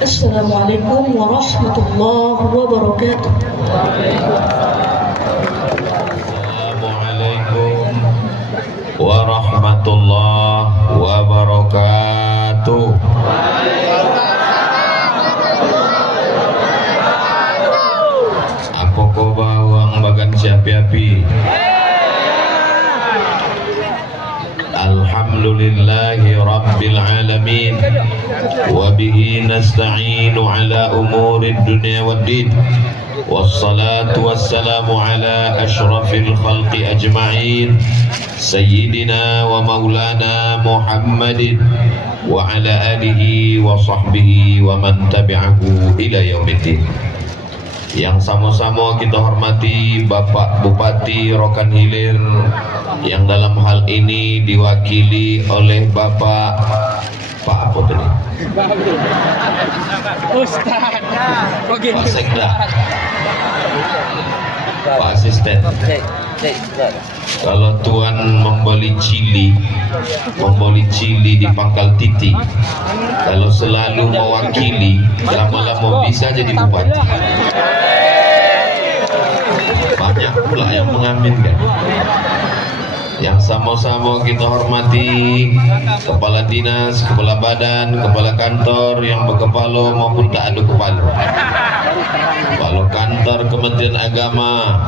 Assalamualaikum warahmatullahi wabarakatuh. Assalamualaikum warahmatullahi wabarakatuh. Apa kau bawang bagan siapi-api? Alhamdulillah. Alhamdulillahi Rabbil Alamin. Wa bihi nasta'inu ala umuri dunya waddin. Wassalatu wassalamu ala ashrafil khalqi ajma'in, Sayyidina wa maulana Muhammadin wa ala alihi wa sahbihi wa man tabi'ahu ila yaumiddin. Yang sama-sama kita hormati Bapak Bupati Rokan Hilir, yang dalam hal ini diwakili oleh Bapak apa tadi? Ustaz. Pak Sekda, Pak Asisten. Kalau Tuan membeli cili di Pangkal Titi, kalau selalu mewakili, lama-lama bisa jadi bupati. Banyak pula yang mengaminkan. Yang sama-sama kita hormati kepala dinas, kepala badan, kepala kantor yang berkepala maupun tak ada kepala, kepala kantor Kementerian Agama,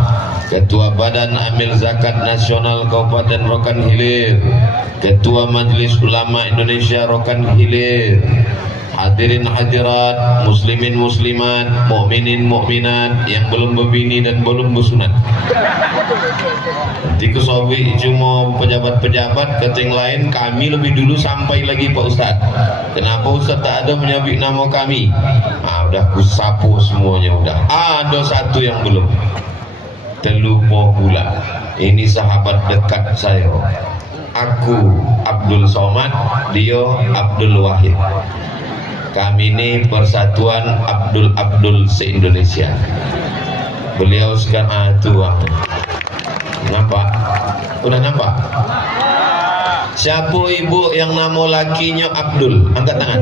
Ketua Badan Amil Zakat Nasional Kabupaten Rokan Hilir, Ketua Majelis Ulama Indonesia Rokan Hilir, hadirin hadirat, muslimin muslimat, mukminin mukminat yang belum berbini dan belum bersunat. Nanti kesobi cuma pejabat-pejabat keting lain, kami lebih dulu sampai lagi Pak Ustaz. Kenapa Ustaz tak ada menyebut nama kami? Udah kusapu semuanya udah. Ada satu yang belum. Terlupa pula. Ini sahabat dekat saya. Aku Abdul Somad, dia Abdul Wahid. Kami ini Persatuan Abdul se-Indonesia. Beliau sekarang tuang. Nampak? Udah nampak? Siapa ibu yang nama lakinya Abdul? Angkat tangan.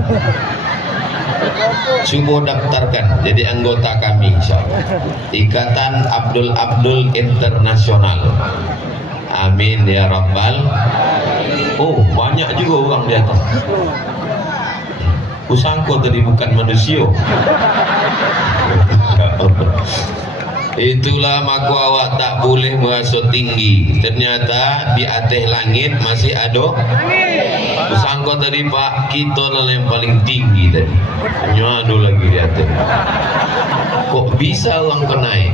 Cuba daftarkan jadi anggota kami, insyaallah. Ikatan Abdul Internasional. Amin ya Rabbal. Oh, banyak juga orang di atas. Kusangko tadi bukan manusia. Itulah maku awak tak boleh merasa tinggi. Ternyata di atas langit masih ada. Kusangko tadi Pak, kita adalah yang paling tinggi tadi. Hanya ada lagi di atas. Kok bisa orang naik?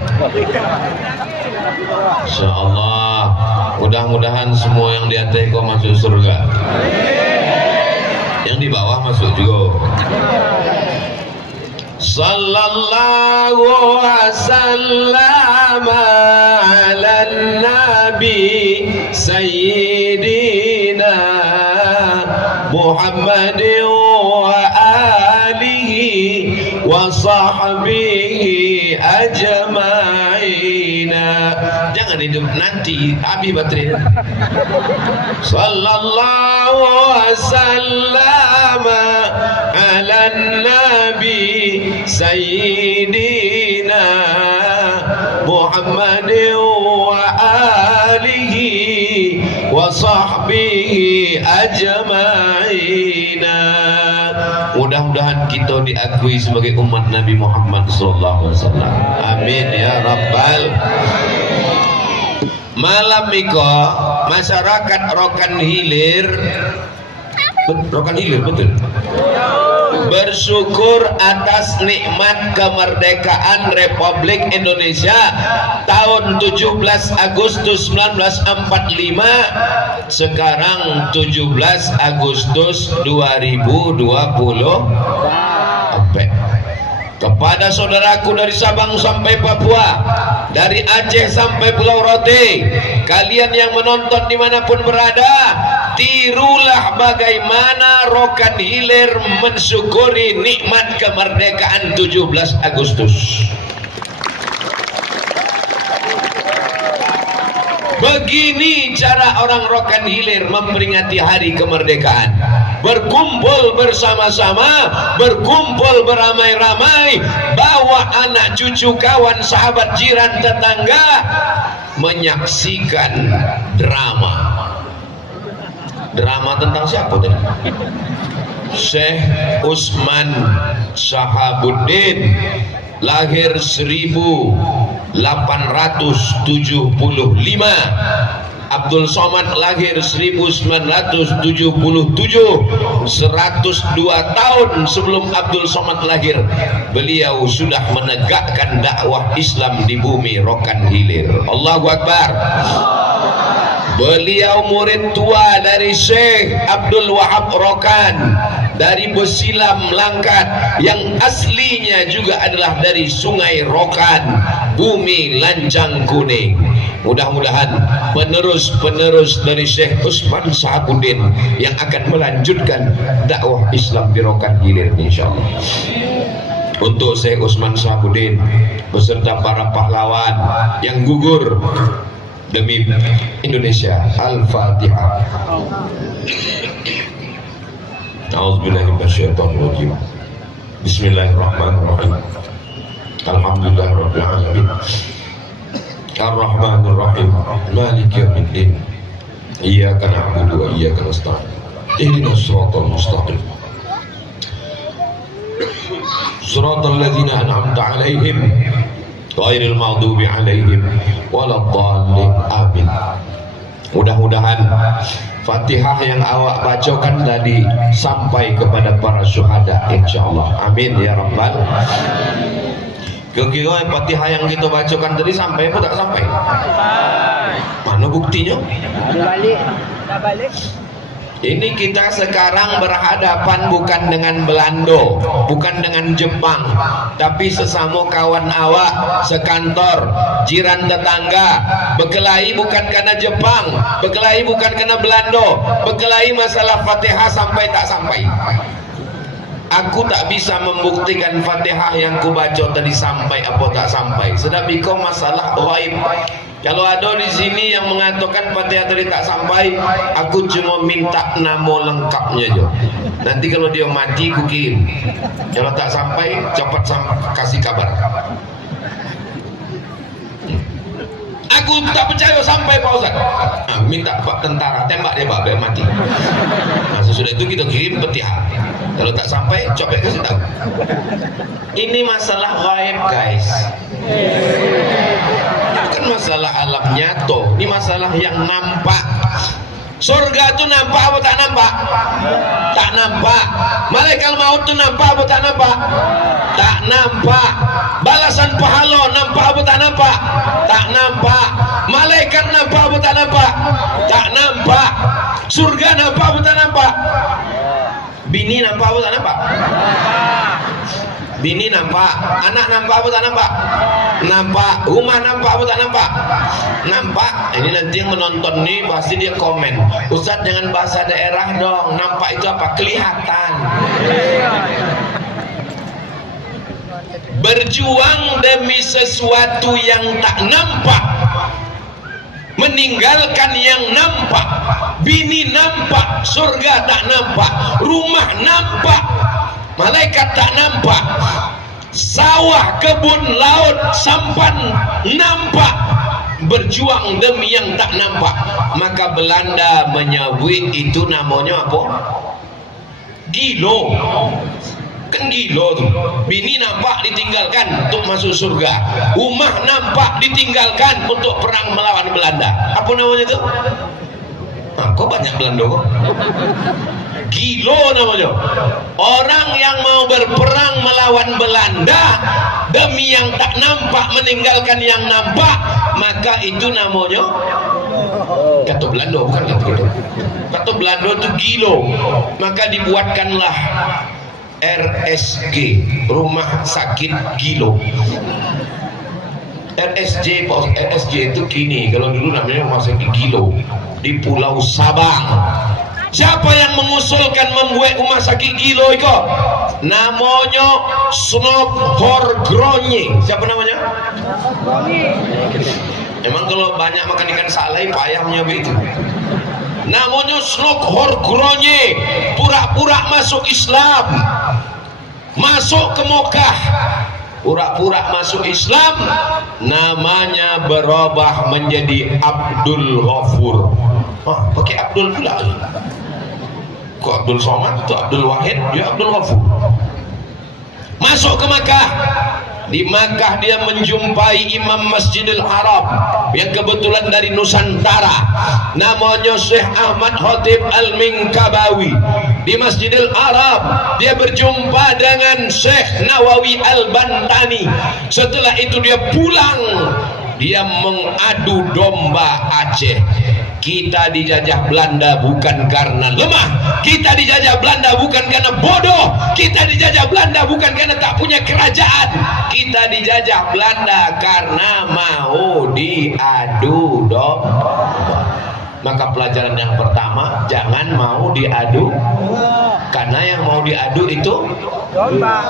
InsyaAllah. Mudah-mudahan semua yang di atas kau masuk surga. Yang di bawah masuk juga. Sallallahu wasallam ala nabi sayyidina Muhammad wa alihi wa sahbihi ajma'ina. Jangan hidup nanti habis baterai. Sallallahu wasallam ala nabi sayyidina Muhammad wa alihi wa sahbihi ajma'ina. Mudah-mudahan kita diakui sebagai umat Nabi Muhammad sallallahu alaihi wasallam. Amin ya rabbal. Malam miko masyarakat Rokan Hilir, betul, bersyukur atas nikmat kemerdekaan Republik Indonesia tahun 17 Agustus 1945, sekarang 17 Agustus 2020. Kepada saudaraku dari Sabang sampai Papua, dari Aceh sampai Pulau Rote, kalian yang menonton dimanapun berada, tirulah bagaimana Rokan Hilir mensyukuri nikmat kemerdekaan 17 Agustus. Begini cara orang Rokan Hilir memperingati hari kemerdekaan. Berkumpul bersama-sama, berkumpul beramai-ramai, bawa anak cucu kawan sahabat jiran tetangga menyaksikan drama. Drama tentang siapa tadi? Syekh Usman Shahabuddin, lahir 1875, Abdul Somad lahir 1977, 102 tahun sebelum Abdul Somad lahir beliau sudah menegakkan dakwah Islam di bumi Rokan Hilir. Allahu Akbar. Beliau murid tua dari Syekh Abdul Wahab Rokan dari Besilam Langkat, yang aslinya juga adalah dari Sungai Rokan, bumi Lancang Kuning. Mudah-mudahan penerus dari Syekh Usman Sahabuddin yang akan melanjutkan dakwah Islam di Rokan Hilir insyaallah. Untuk Syekh Usman Sahabuddin beserta para pahlawan yang gugur demi Indonesia, Al-Fatihah. A'udzubillahi minasyaitonirrajim. Bismillahirrahmanirrahim. Alhamdulillahirabbil alamin. Ar-Rahmanir Rahim. Maliki yaumiddin. Iyyaka na'budu wa iyyaka nasta'in. Ihdinas siratal mustaqim. Siratal ladzina an'amta 'alaihim ghairil maghdubi 'alaihim waladdallin. Amin. Mudah-mudahan Fatihah yang awak bacakan tadi sampai kepada para syuhada insyaallah. Amin ya rabbal. Kira-kira Fatihah yang kita bacakan tadi sampai apa tak sampai? Mana buktinya? Balik. Ini kita sekarang berhadapan bukan dengan Belanda, bukan dengan Jepang, tapi sesama kawan awak, sekantor, jiran tetangga. Berkelahi bukan karena Jepang, berkelahi bukan karena Belanda, berkelahi masalah Fatihah sampai tak sampai. Aku tak bisa membuktikan Fatihah yang ku baca tadi sampai apa tak sampai. Sedap kau masalah ghaib. Kalau ada di sini yang mengatakan Fatihah tadi tak sampai, aku cuma minta nama lengkapnya aja. Nanti kalau dia mati ku kirim. Kalau tak sampai, cepat kasih kabar. Aku tak percaya sampai Pak Ustaz. Minta Pak tentara tembak dia Pak, biar mati. Nah, sesudah itu kita kirim Fatihah. Kalau tak sampai, coba kasih tahu. Ini masalah gaib guys. Bukan masalah alam nyata. Ini masalah yang nampak. Surga itu nampak apa tak nampak? Tak nampak. Malaikat maut itu nampak apa tak nampak? Tak nampak. Balasan pahala nampak apa tak nampak? Tak nampak. Malaikat nampak apa tak nampak? Tak nampak. Surga nampak apa tak nampak? Bini nampak apa tak nampak? Bini nampak. Anak nampak apa tak nampak? Nampak. Rumah nampak apa tak nampak? Nampak. Ini nanti yang menonton nih pasti dia komen, Ustaz jangan bahasa daerah dong. Nampak itu apa? Kelihatan. Berjuang demi sesuatu yang tak nampak, meninggalkan yang nampak. Bini nampak, surga tak nampak, rumah nampak, malaikat tak nampak, sawah, kebun, laut, sampan nampak. Berjuang demi yang tak nampak. Maka Belanda menyebut itu namanya apa? Gilo. Kan gilo tuh. Bini nampak ditinggalkan untuk masuk surga, rumah nampak ditinggalkan untuk perang melawan Belanda. Apa namanya itu? Nah, kok banyak Belanda kok? Gilo namanya. Orang yang mau berperang melawan Belanda demi yang tak nampak, meninggalkan yang nampak, maka itu namanya kata Belanda, bukan kata kita. Kata Belanda itu gilo. Maka dibuatkanlah RSG, rumah sakit gilo. RSG itu kini, kalau dulu namanya rumah sakit gilo di Pulau Sabang. Siapa yang mengusulkan membuat rumah sakit gilo itu? Namanya Snop Horgronye. Siapa namanya? Emang kalau banyak makan ikan salai payahnya begitu. Namanya Snop Horgronye. Pura-pura masuk Islam, masuk ke Mekah, pura-pura masuk Islam, namanya berubah menjadi Abdul Ghafur. Pakai Abdul pula. Kok Abdul Somad itu Abdul Wahid, dia Abdul Ghafur. Masuk ke Mekah, Di Makkah dia menjumpai Imam Masjidil Haram yang kebetulan dari Nusantara, namanya Syekh Ahmad Khatib Al-Minkabawi. Di Masjidil Haram dia berjumpa dengan Syekh Nawawi Al-Bantani. Setelah itu dia pulang, dia mengadu domba Aceh. Kita dijajah Belanda bukan karena lemah, kita dijajah Belanda bukan karena bodoh, kita dijajah Belanda bukan karena tak punya kerajaan, kita dijajah Belanda karena mau diadu domba. Maka pelajaran yang pertama, jangan mau diadu, karena yang mau diadu itu domba.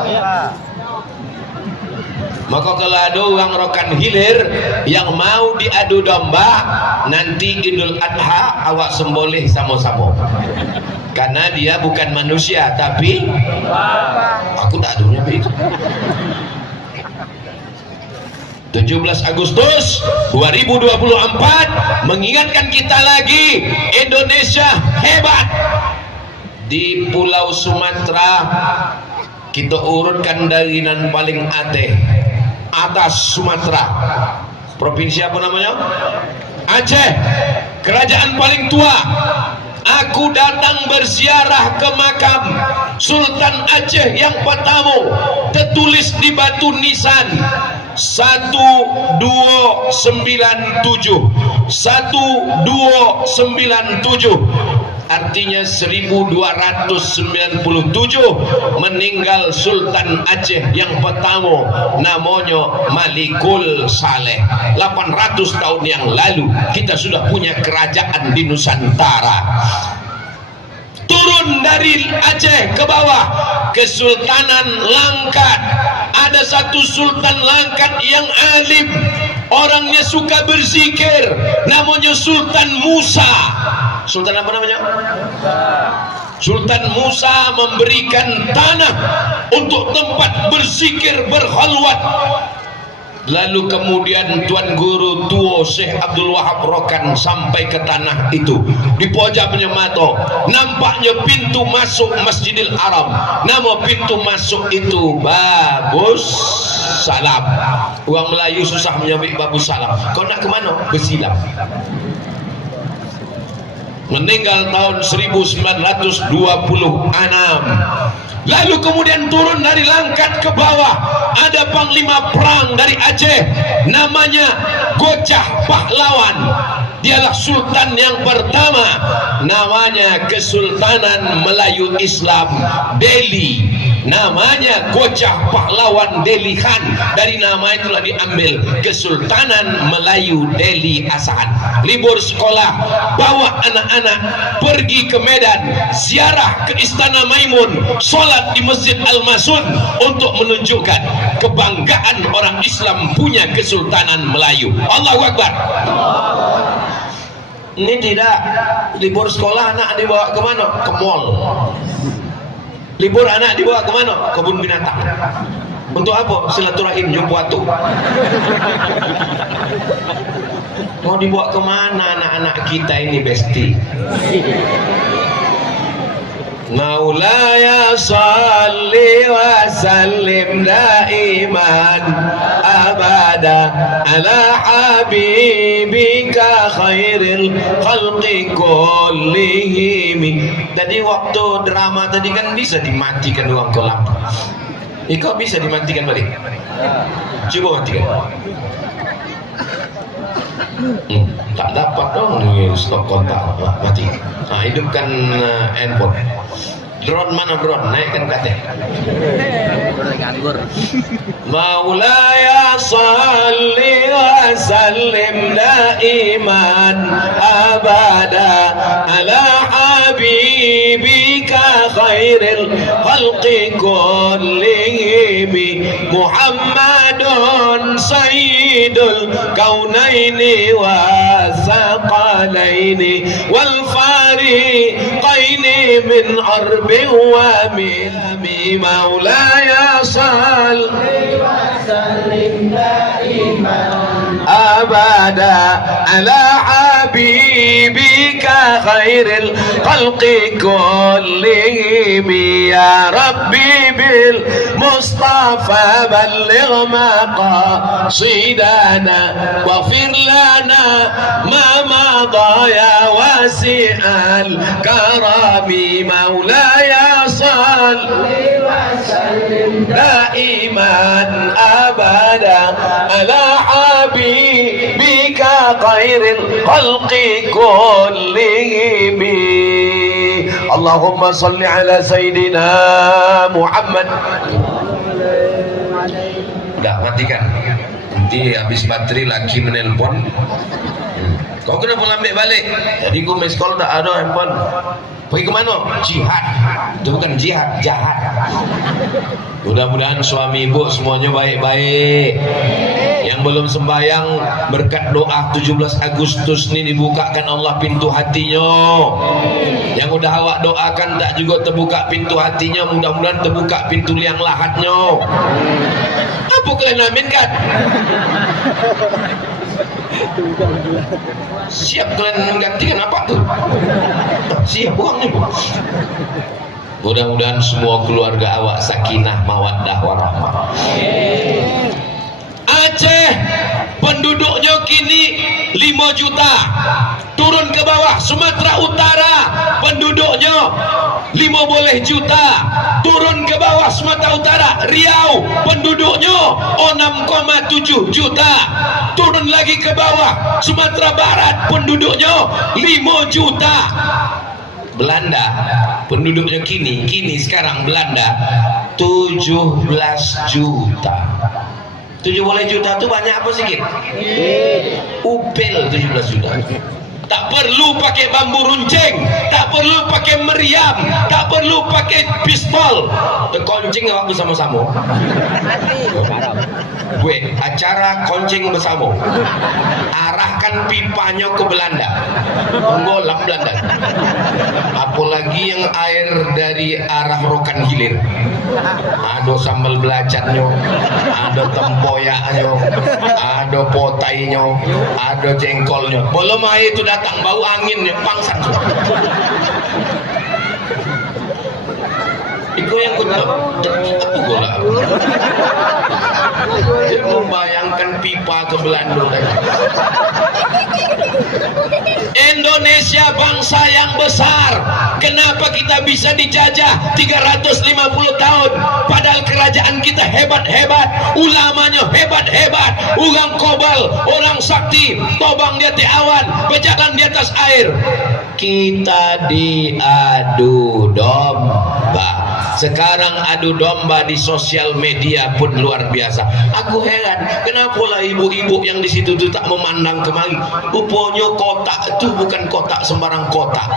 Maka kalau ada orang rokan hilir yang mau diadu domba, nanti Idul Adha awak semboleh sama-sama. Karena dia bukan manusia, tapi aku tak adunya begitu. 17 Agustus 2024 mengingatkan kita lagi, Indonesia hebat. Di Pulau Sumatera kita urutkan dari nan paling atas Sumatera. Provinsi apa namanya? Aceh. Kerajaan paling tua. Aku datang berziarah ke makam Sultan Aceh yang pertama. Tertulis di batu nisan 1297. 1297. Artinya 1297 meninggal Sultan Aceh yang pertama, namanya Malikul Saleh. 800 tahun yang lalu kita sudah punya kerajaan di Nusantara. Turun dari Aceh ke bawah, Kesultanan Langkat. Ada satu Sultan Langkat yang alim, orangnya suka berzikir, namanya Sultan Musa. Sultan apa namanya? Sultan Musa memberikan tanah untuk tempat berzikir berkhalwat. Lalu kemudian Tuan Guru tua Syekh Abdul Wahab Rokan sampai ke tanah itu. Di pojoknya mata nampaknya pintu masuk Masjidil Haram. Nama pintu masuk itu Babus Salam. Orang Melayu susah menyebut Babus Salam. Kau nak ke mana? Bersilam. Meninggal tahun 1926. Lalu kemudian turun dari Langkat ke bawah, ada panglima perang dari Aceh, namanya Gocah Pahlawan. Dialah sultan yang pertama, namanya Kesultanan Melayu Islam Delhi, namanya Gocah Pahlawan Delhi Khan. Dari nama itulah diambil Kesultanan Melayu Delhi Asahan. Libur sekolah, bawa anak-anak pergi ke Medan, ziarah ke Istana Maimun, solat di Masjid Al-Masun untuk menunjukkan kebanggaan orang Islam punya Kesultanan Melayu. Allahu Akbar. Ini tidak libur sekolah, anak dibawa ke mana? Ke mall. Libur anak dibawa ke mana? Kebun binatang. Untuk apa? Silaturahim jumpuatu. Mau dibawa ke mana anak-anak kita ini, Besti? Maulaya salli wa sallim daiman abada ala habibika khairil khalqi kullihim. Tadi waktu drama tadi kan bisa dimatikan uang kolam. Kau bisa dimatikan balik? Coba matikan. Tak dapat dong stok kontak mati. Nah, hidupkan handphone. Drone mana drone? Naikkan kate. Maulaya salli wa sallim daiman abada ala habibika khairil khalqi kullihim Muhammadun sayyidul kaunaini wa saqalaini wal fariqaini min arbi wa min maulaya salli wa sallim daiman abada ala حبيبك خير الخلق كلهم يا ربي بالمصطفى بلغ مقاصدنا واغفر لنا ما مضى يا واسع الكرم مولاي صل وسلم دائما أبدا على حبيبك خير الخلق كلهم اللهم صل على سيدنا Muhammad. Udah matikan, nanti habis baterai lagi menelpon. Kau kenapa lambat balik? Jadi gue miss call tak ada handphone. Pergi ke mana? Jihad. Itu bukan jihad, jahat. Mudah-mudahan suami ibu semuanya baik-baik. Yang belum sembahyang berkat doa 17 Agustus ini dibukakan Allah pintu hatinya. Yang udah awak doakan tak juga terbuka pintu hatinya, mudah-mudahan terbuka pintu liang lahatnya. Apa kalian aminkan? Siap kalian menggantikan apa tuh? Siap uangnya bu. Mudah-mudahan semua keluarga awak sakinah mawaddah warahmah. Aceh penduduknya kini 5 juta. Turun ke bawah Sumatera Utara penduduknya 15 juta. Turun ke bawah Sumatera Utara Riau penduduknya 6,7 juta. Turun lagi ke bawah Sumatera Barat penduduknya 5 juta. Belanda penduduknya kini sekarang Belanda 17 juta. 17 juta itu banyak apa sedikit? Upel 17 juta. Tak perlu pakai bambu runcing, tak perlu pakai meriam, tak perlu pakai pistol. Koncing awak bersama-sama. Gue acara koncing bersama. Arahkan pipanya ke Belanda. Tenggelam Belanda. Apalagi yang air dari arah Rokan Hilir. Ada sambal belacannya, ada tempoyaknya, ada potainya, ada jengkolnya. Belum air itu datang bau anginnya pangsan. Itu yang kuda apa gula? Dia membayangkan pipa ke Belanda. Indonesia bangsa yang besar. Kenapa kita bisa dijajah 350 tahun? Padahal kerajaan kita hebat-hebat, ulamanya hebat-hebat, orang kobal, orang sakti, tobang di atas awan, berjalan di atas air. Kita diadu domba. Sekarang adu domba di sosial media pun luar biasa. Aku heran, kenapa lah ibu-ibu yang di situ tuh tak memandang kemari? Rupanya kotak itu bukan kotak sembarang kotak.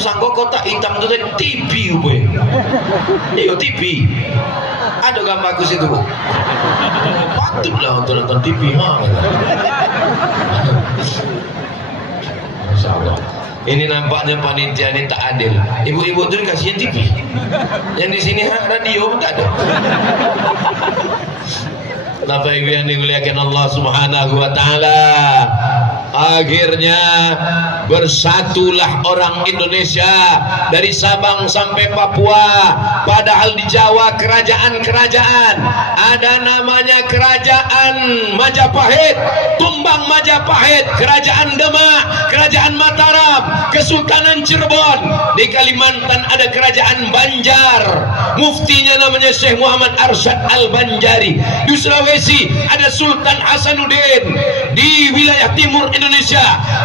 Sangka kotak hitam itu TV gue. Iya TV. Ada gambar aku situ. Patutlah untuk nonton TV. Masya Allah. Ini nampaknya panitia ini tak adil. Ibu-ibu itu dikasihnya TV. Yang di sini radio pun tak ada. Bapak Ibu yang dimuliakan Allah Subhanahu wa taala. Akhirnya bersatulah orang Indonesia dari Sabang sampai Papua. Padahal di Jawa kerajaan-kerajaan, ada namanya kerajaan Majapahit, tumbang Majapahit, kerajaan Demak, kerajaan Mataram, Kesultanan Cirebon. Di Kalimantan ada kerajaan Banjar, muftinya namanya Syekh Muhammad Arsyad Al-Banjari. Di Sulawesi ada Sultan Hasanuddin. Di wilayah timur Indonesia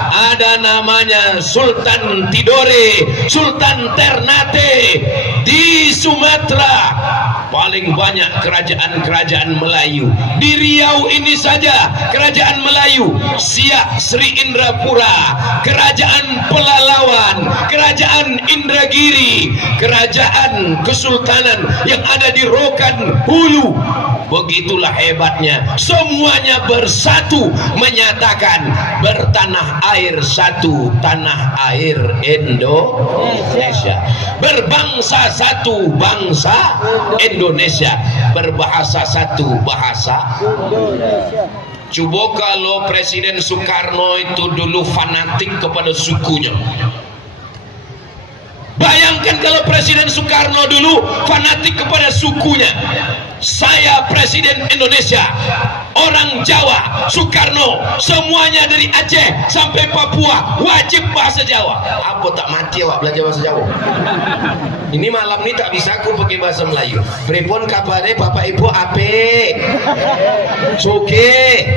ada namanya Sultan Tidore, Sultan Ternate. Di Sumatera paling banyak kerajaan-kerajaan Melayu. Di Riau ini saja kerajaan Melayu, Siak Sri Indrapura, kerajaan Pelalawan, kerajaan Indragiri, kerajaan kesultanan yang ada di Rokan Hulu. Begitulah hebatnya, semuanya bersatu menyatakan bertanah air satu, tanah air Indonesia, berbangsa satu, bangsa Indonesia, berbahasa satu, bahasa Indonesia. Coba kalau Presiden Soekarno itu dulu fanatik kepada sukunya. Bayangkan kalau Presiden Soekarno dulu fanatik kepada sukunya. Saya Presiden Indonesia, orang Jawa, Soekarno, semuanya dari Aceh sampai Papua wajib bahasa Jawa. Apa tak mati awak belajar bahasa Jawa? Ini malam ni tak bisa aku pakai bahasa Melayu. Pripun kabarnya Bapak Ibu ape? Suke,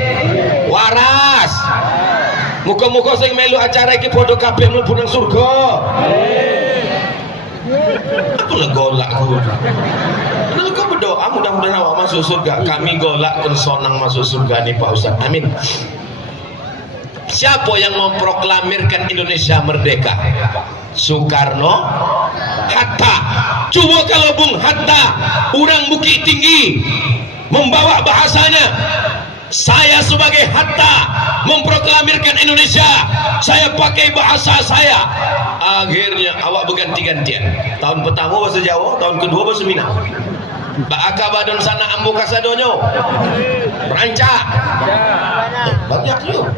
waras. Muka-muka sing melu acara iki padha kabeh mlebu nang surga. Aku lah golak aku. Lalu kau berdoa mudah-mudahan awak masuk surga. Kami golak sonang masuk surga nih Pak Ustaz. Amin. Siapa yang memproklamirkan Indonesia merdeka? Soekarno, Hatta. Coba kalau Bung Hatta, orang Bukit Tinggi, membawa bahasanya. Saya sebagai Hatta memproklamirkan Indonesia, saya pakai bahasa saya. Akhirnya awak berganti-gantian. Tahun pertama bahasa Jawa, tahun kedua bahasa Minang. Ba'aka badon sana ambu kasadonyo. Berancak. Banyak juga.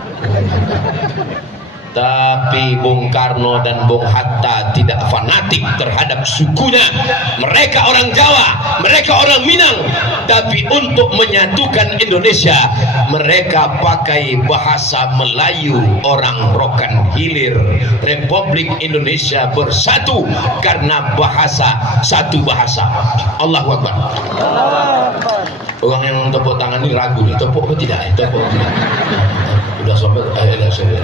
Tapi Bung Karno dan Bung Hatta tidak fanatik terhadap sukunya. Mereka orang Jawa, mereka orang Minang. Tapi untuk menyatukan Indonesia, mereka pakai bahasa Melayu. Orang Rokan Hilir, Republik Indonesia bersatu karena bahasa, satu bahasa. Allahu Akbar. Orang yang tepuk tangan ini ragu, tepuk apa tidak? Tepuk tidak. Udah sobat, sudah.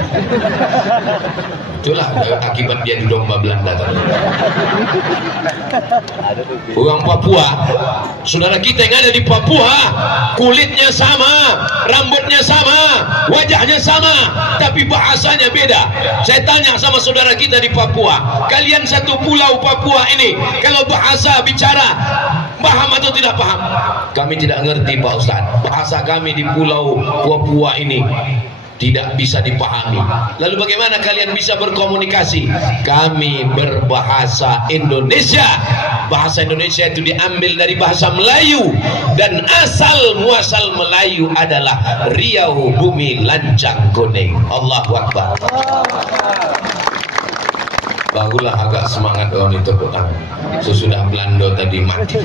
Itulah akibat dia di domba Belanda tadi. Orang Papua, saudara kita yang ada di Papua, kulitnya sama, rambutnya sama, wajahnya sama, tapi bahasanya beda. Saya tanya sama saudara kita di Papua, kalian satu pulau Papua ini, kalau bahasa bicara paham atau tidak paham? Kami tidak ngerti Pak Ustaz. Bahasa kami di pulau Papua ini tidak bisa dipahami. Lalu bagaimana kalian bisa berkomunikasi? Kami berbahasa Indonesia. Bahasa Indonesia itu diambil dari bahasa Melayu, dan asal muasal Melayu adalah Riau bumi lancang kuning. Allahu Akbar. Barulah agak semangat orang itu tepuk tangan. Sesudah Belanda tadi mati.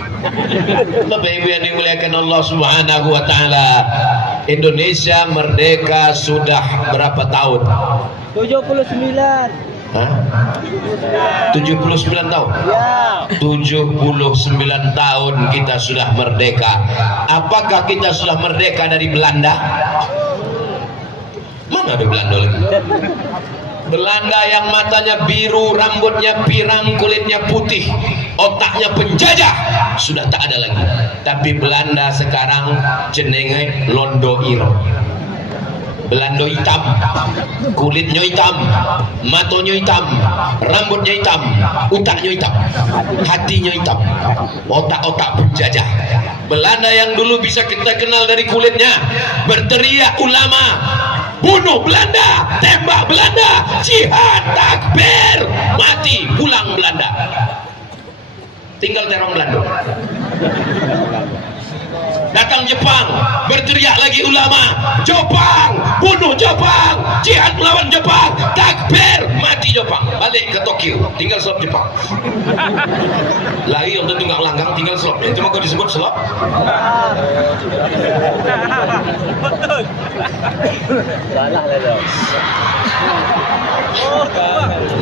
Bapak Ibu yang dimuliakan Allah Subhanahu wa taala, Indonesia merdeka sudah berapa tahun? 79. Hah? 79 tahun? Ya. 79 tahun kita sudah merdeka. Apakah kita sudah merdeka dari Belanda? Mana ada Belanda lagi? Belanda yang matanya biru, rambutnya pirang, kulitnya putih, otaknya penjajah, sudah tak ada lagi. Tapi Belanda sekarang jenenge Londoir. Belanda hitam, kulitnya hitam, matanya hitam, rambutnya hitam, otaknya hitam, hatinya hitam, otak-otak penjajah. Belanda yang dulu bisa kita kenal dari kulitnya, berteriak ulama, bunuh Belanda, tembak Belanda, jihad, takbir, mati, pulang Belanda. Tinggal terong Belanda. Datang Jepang, berteriak lagi ulama, Jepang, bunuh Jepang, jihad melawan Jepang, takbir, mati Jepang. Balik ke Tokyo, tinggal slop Jepang. Lagi untuk tunggang langgang, tinggal slop. Itu maka disebut slop. Salah lah dong.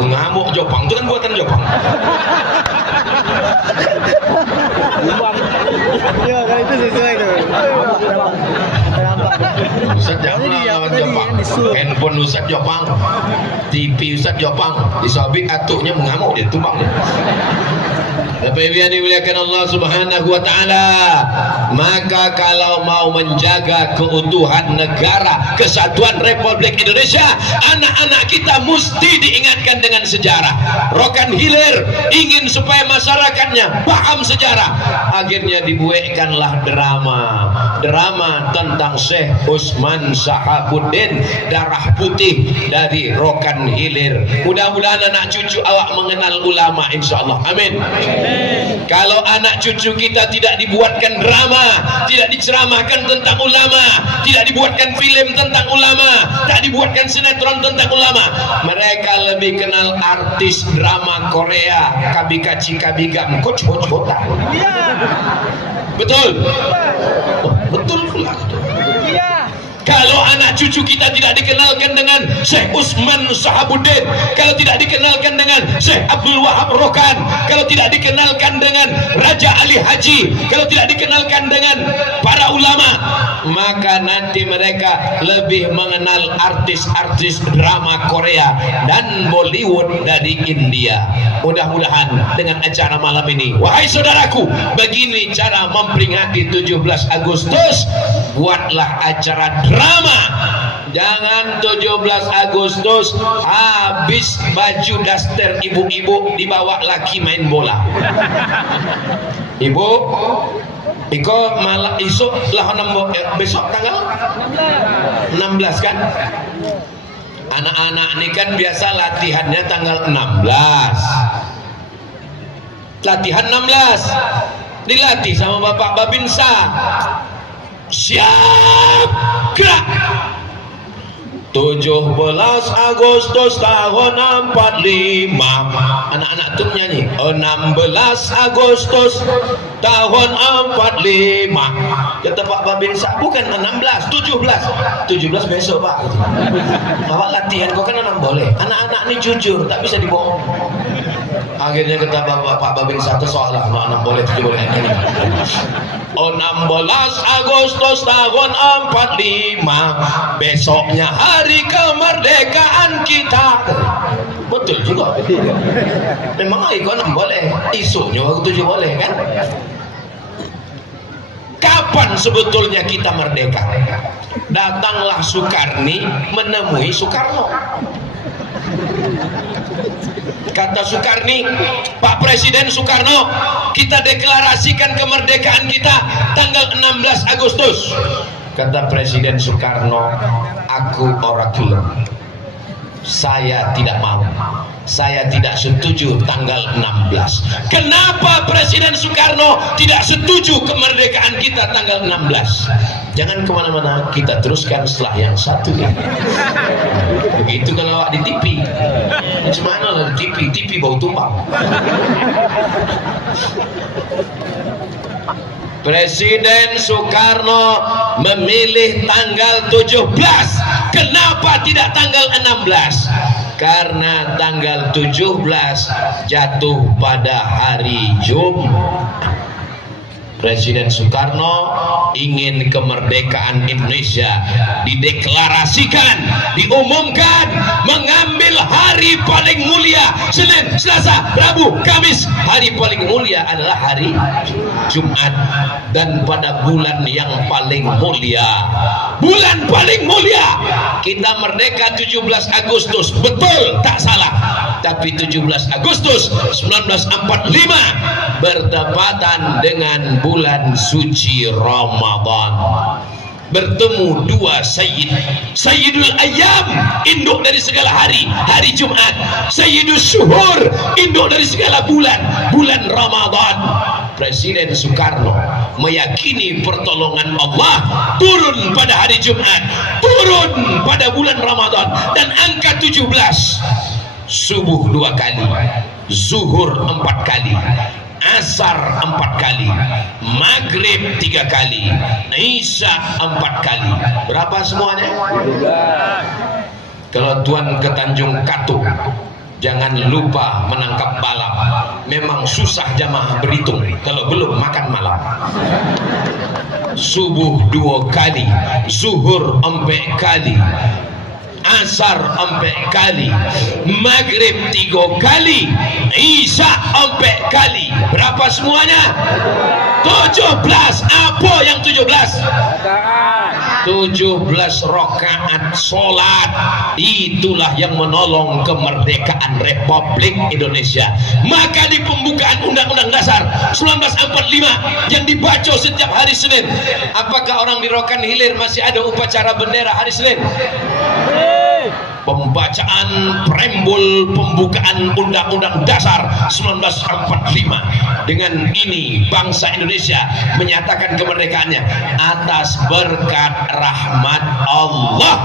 Ngamuk Jepang, itu kan buatan Jepang. Ya, kalau itu sesuai tuh. Ustaz jangan lawan Jepang. Handphone Ustaz Jepang, TV Ustaz Jepang, disobik atuknya mengamuk dia tumbang. Bapak Ibu yang dimuliakan Allah Subhanahu wa taala, maka kalau mau menjaga keutuhan negara, kesatuan Republik Indonesia, anak-anak kita mesti diingatkan dengan sejarah. Rokan Hilir ingin supaya masyarakatnya paham sejarah. Akhirnya dibuatkanlah drama tentang Syekh Utsman Sahabuddin darah putih dari Rokan Hilir. Mudah-mudahan anak cucu awak mengenal ulama, insyaallah. Amin. Kalau anak cucu kita tidak dibuatkan drama, tidak diceramahkan tentang ulama, tidak dibuatkan film tentang ulama, tak dibuatkan sinetron tentang ulama, mereka lebih kenal artis drama Korea, Kabika Cikabigam, Coach Hota. Betul? Oh, betul pula. Kalau anak cucu kita tidak dikenalkan dengan Syekh Usman Sahabuddin, kalau tidak dikenalkan dengan Syekh Abdul Wahab Rokan, kalau tidak dikenalkan dengan Raja Ali Haji, kalau tidak dikenalkan dengan para ulama, maka nanti mereka lebih mengenal artis-artis drama Korea dan Bollywood dari India. Mudah-mudahan dengan acara malam ini, wahai saudaraku, begini cara memperingati 17 Agustus. Buatlah acara drama. Jangan 17 Agustus habis baju daster ibu-ibu dibawa laki main bola. Ibu, iko malah isuk lah besok tanggal 16 kan? Anak-anak ini kan biasa latihannya tanggal 16. Latihan 16. Dilatih sama Bapak Babinsa. Siap, gerak. 17 Agustus tahun 45. Anak-anak tuh nyanyi 16 Agustus tahun 45. Kata Pak Babinsa, bukan 16, 17 besok Pak. Bapak latihan kok kan anak boleh. Anak-anak ini jujur, tak bisa dibohong. Akhirnya kata Pak Babinsa itu seolah anak boleh 17 ini. 16 Agustus tahun 45, besoknya hari kemerdekaan kita. Betul juga. Memang ikon boleh, isunya waktu 7 boleh kan? Kapan sebetulnya kita merdeka? Datanglah Soekarni menemui Soekarno. Kata Soekarni, Pak Presiden Soekarno, kita deklarasikan kemerdekaan kita tanggal 16 Agustus. Kata Presiden Soekarno, aku ora gelem. Saya tidak mau. Saya tidak setuju tanggal 16. Kenapa Presiden Soekarno tidak setuju kemerdekaan kita tanggal 16? Jangan kemana-mana, kita teruskan setelah yang satu ya. Begitu kalau awak di TV. Macam mana lah di TV? TV bau tumpah. Presiden Soekarno memilih tanggal 17. Kenapa tidak tanggal 16? Karena tanggal 17 jatuh pada hari Jumat. Presiden Soekarno ingin kemerdekaan Indonesia dideklarasikan, diumumkan, mengambil hari paling mulia Senin, Selasa, Rabu, Kamis. Hari paling mulia adalah hari Jumat. Dan pada bulan yang paling mulia, bulan paling mulia, kita merdeka 17 Agustus, betul, tak salah. Tapi 17 Agustus 1945 bertepatan dengan bulan suci Ramadan. Bertemu dua Sayyidul Ayyam, induk dari segala hari, hari Jumat. Sayyidul Syuhur, induk dari segala bulan, bulan Ramadan. Presiden Soekarno meyakini pertolongan Allah turun pada hari Jumat, turun pada bulan Ramadan. Dan angka 17, subuh 2 kali, zuhur 4 kali, asar 4 kali, maghrib 3 kali, isya 4 kali. Berapa semuanya? Kalau tuan ke Tanjung Katu, jangan lupa menangkap balap. Memang susah jamaah berhitung kalau belum makan malam. Subuh 2 kali, zuhur 4 kali, asar 4 kali, maghrib 3 kali, isya 4 kali. Berapa semuanya? 17. Apa yang 17? 17 rakaat solat. Itulah yang menolong kemerdekaan Republik Indonesia. Maka di pembukaan Undang-Undang Dasar 1945 yang dibaca setiap hari Senin, apakah orang di Rokan Hilir masih ada upacara bendera hari Senin? Pembacaan preambul pembukaan Undang-Undang Dasar 1945. Dengan ini bangsa Indonesia menyatakan kemerdekaannya atas berkat rahmat Allah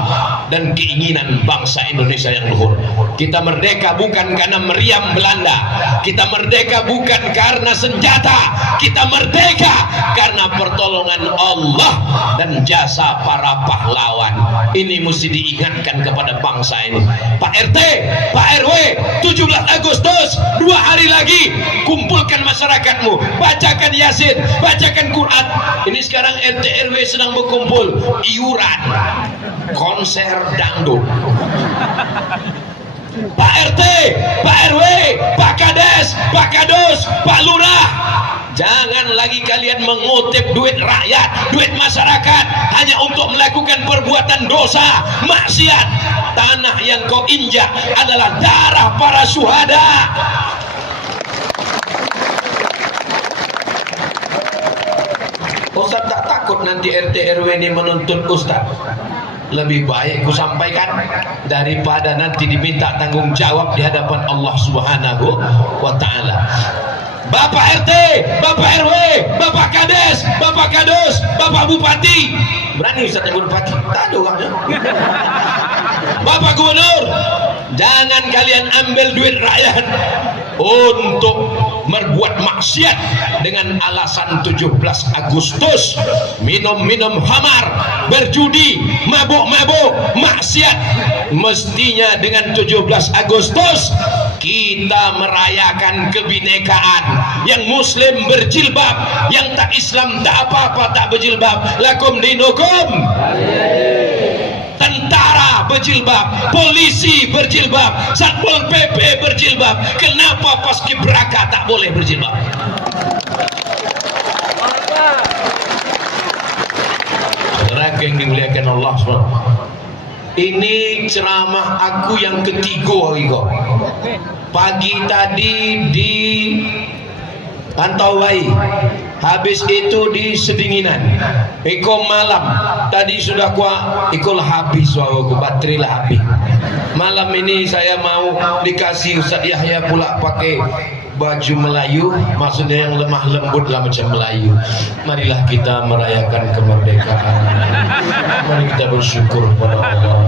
dan keinginan bangsa Indonesia yang luhur. Kita merdeka bukan karena meriam Belanda, kita merdeka bukan karena senjata, kita merdeka karena pertolongan Allah dan jasa para pahlawan. Ini mesti diingatkan kepada bangsa ini. Pak RT, Pak RW, 17 Agustus, 2 hari lagi, kumpulkan masyarakatmu, bacakan Yasin, bacakan Quran. Ini sekarang RT RW sedang berkumpul, iuran, konser dangdut. Pak RT, Pak RW, Pak Kades, Pak Kadus, Pak Lurah, jangan lagi kalian mengutip duit rakyat, duit masyarakat hanya untuk melakukan perbuatan dosa, maksiat. Tanah yang kau injak adalah darah para syuhada. Ustaz tak takut nanti RT RW ini menuntut Ustaz. Lebih baik ku sampaikan daripada nanti diminta tanggung jawab di hadapan Allah Subhanahu wa taala. Bapak RT, Bapak RW, Bapak Kades, Bapak Kadus, Bapak Bupati. Berani Ustaz yang Bupati? Tak ada orangnya. Bapak Gubernur, jangan kalian ambil duit rakyat untuk berbuat maksiat dengan alasan 17 Agustus, minum-minum khamar, berjudi, mabuk-mabuk, maksiat. Mestinya dengan 17 Agustus kita merayakan kebinekaan. Yang Muslim berjilbab, yang tak Islam tak apa-apa tak berjilbab. Lakum dinukum. Tentara berjilbab, polisi berjilbab, Satpol PP berjilbab. Kenapa paskibraka tak boleh berjilbab? Saudara yang dimuliakan Allah SWT, ini ceramah aku yang ketiga hari kau. Pagi tadi di Antawai, habis itu di Sedinginan, Iko malam tadi sudah kuat, Iko lah habis suaraku, baterai lah habis. Malam ini saya mau dikasih Ustaz Yahya pula pakai baju Melayu, maksudnya yang lemah lembut lah macam Melayu. Marilah kita merayakan kemerdekaan. Mari kita bersyukur kepada Allah.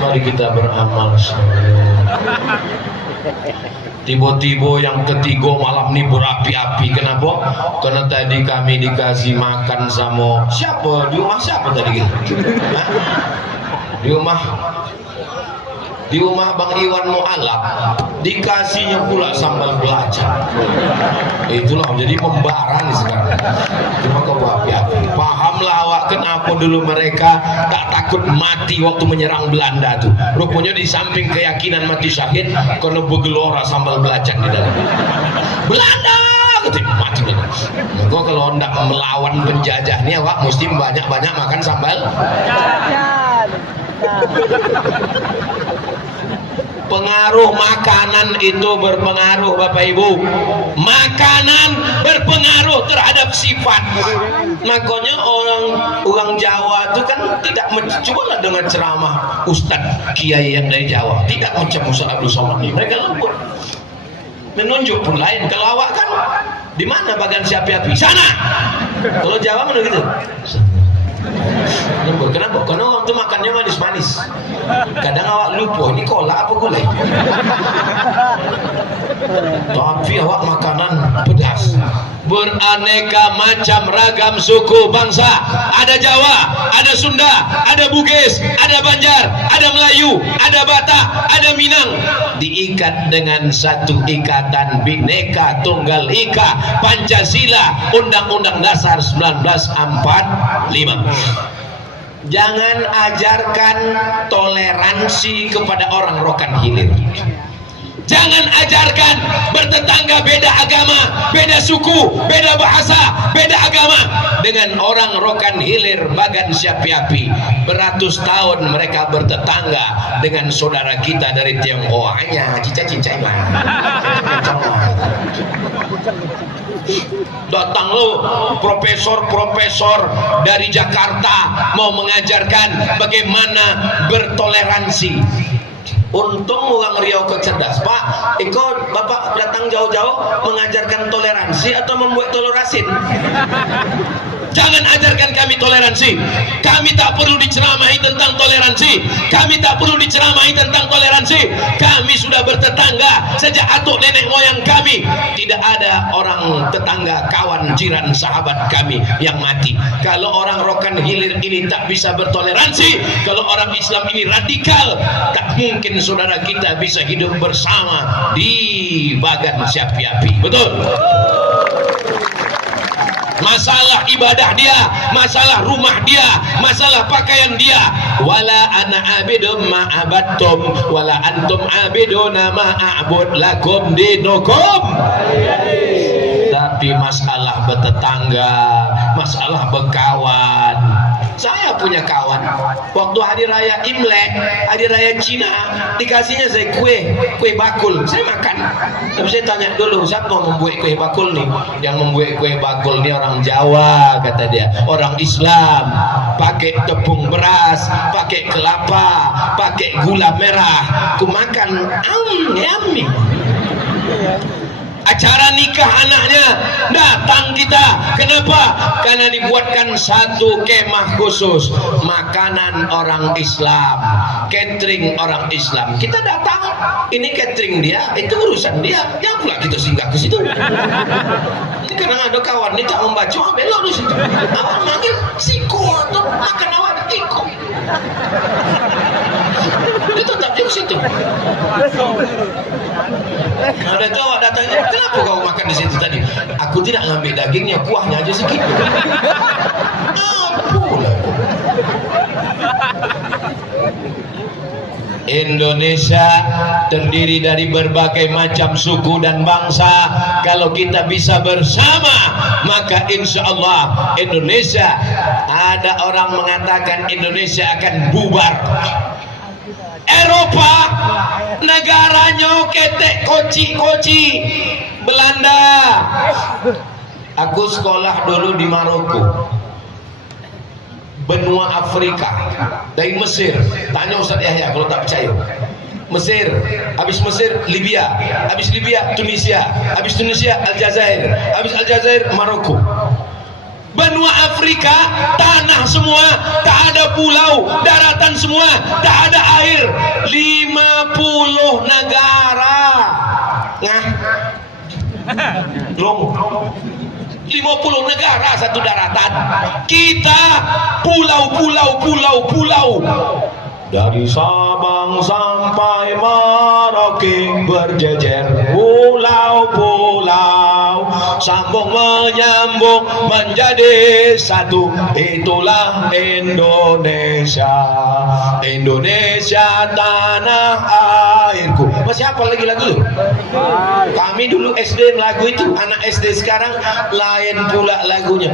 Mari kita beramal soleh. Tiba-tiba yang ketiga malam ini berapi-api. Kenapa? Karena tadi kami dikasih makan sama siapa? Di rumah siapa tadi? Hah? Di rumah Bang Iwan Mu'alaf dikasihnya pula sambal belacan. Itulah jadi membara nih sekarang. Cuma kau berapi-api. Pahamlah awak kenapa dulu mereka tak takut mati waktu menyerang Belanda tuh. Rupanya di samping keyakinan mati syahid, karena bergelora sambal belacan di dalam. Belanda gitu mati Belanda. Maka kalau hendak melawan penjajah nih awak mesti banyak-banyak makan sambal belacan. Pengaruh makanan itu berpengaruh Bapak Ibu. Makanan berpengaruh terhadap sifat. Makanya orang Jawa itu kan tidak cobalah dengan ceramah Ustadz Kiai yang dari Jawa, tidak macam Ustadz Abdul Somad ini. Mereka lembut, menunjuk pun lain. Kalau awak kan di mana bagian si api-api? Sana. Kalau Jawa mana gitu? Kenapa? Karena orang itu makannya manis-manis. Kadang awak lupa ini kolak apa gulai. Tapi awak makanan pedas. Beraneka macam ragam suku bangsa. Ada Jawa, ada Sunda, ada Bugis, ada Banjar, ada Melayu, ada Batak, ada Minang. Diikat dengan satu ikatan Bhinneka Tunggal Ika Pancasila Undang-Undang Dasar 1945. Jangan ajarkan toleransi kepada orang Rokan Hilir. Jangan ajarkan bertetangga beda agama, beda suku, beda bahasa, beda agama. Dengan orang Rokan Hilir, Bagan Siapi-api, beratus tahun mereka bertetangga dengan saudara kita dari Tionghoa. Hanya cincai mah. Datang lo profesor-profesor dari Jakarta mau mengajarkan bagaimana bertoleransi. Untung orang Riau kecerdas, Pak. Ikut Bapak datang jauh-jauh mengajarkan toleransi atau membuat tolerasin? Jangan ajarkan kami toleransi. Kami tak perlu diceramahi tentang toleransi. Kami tak perlu diceramahi tentang toleransi. Kami sudah bertetangga sejak atuk nenek moyang kami. Tidak ada orang tetangga, kawan, jiran, sahabat kami yang mati. Kalau orang Rokan Hilir ini tak bisa bertoleransi, kalau orang Islam ini radikal, tak mungkin saudara kita bisa hidup bersama di Bagan Siapi-api. Betul? Masalah ibadah dia, masalah rumah dia, masalah pakaian dia. Wala ana abidum ma abattum wala antum abiduna ma a'bud lakum dinukum. Tapi masalah bertetangga, masalah berkawan. Saya punya kawan, waktu hari raya Imlek, hari raya Cina, dikasihnya saya kue bakul. Saya makan. Tapi saya tanya dulu, siapa membuat kue bakul nih? Yang membuat kue bakul ini orang Jawa, kata dia. Orang Islam, pakai tepung beras, pakai kelapa, pakai gula merah. Ku makan, yummy. Acara nikah anaknya datang kita. Kenapa? Karena dibuatkan satu kemah khusus, makanan orang Islam, catering orang Islam. Kita datang, ini catering dia, itu urusan dia. Jangan pula kita singgah ke situ. Ini kadang ada kawan ini tak membaca, belok di situ. Awak manggil siko atau makan awak tiko. Dia tetap di situ. Ada cowok datangnya, kenapa kau makan di situ tadi? Aku tidak ngambil dagingnya, kuahnya aja sedikit. Apalah. Indonesia terdiri dari berbagai macam suku dan bangsa. Kalau kita bisa bersama, maka insya Allah Indonesia, ada orang mengatakan Indonesia akan bubar. Eropa negaranya ketek koci-koci. Belanda, aku sekolah dulu di Maroko, benua Afrika, dari Mesir. Tanya Ustaz Yahya kalau tak percaya. Mesir, habis Mesir Libya, habis Libya Tunisia, habis Tunisia Aljazair, habis Aljazair Maroko. Benua Afrika, tanah semua, tak ada pulau, daratan semua, tak ada air. 50 negara. Nah, long 50 negara satu daratan. Kita pulau. Dari Sabang sampai Merauke berjejer pulau-pulau, sambung menyambung menjadi satu. Itulah Indonesia, Indonesia tanah airku. Masih apa lagi lagu itu? Kami dulu SD lagu itu, anak SD sekarang lain pula lagunya.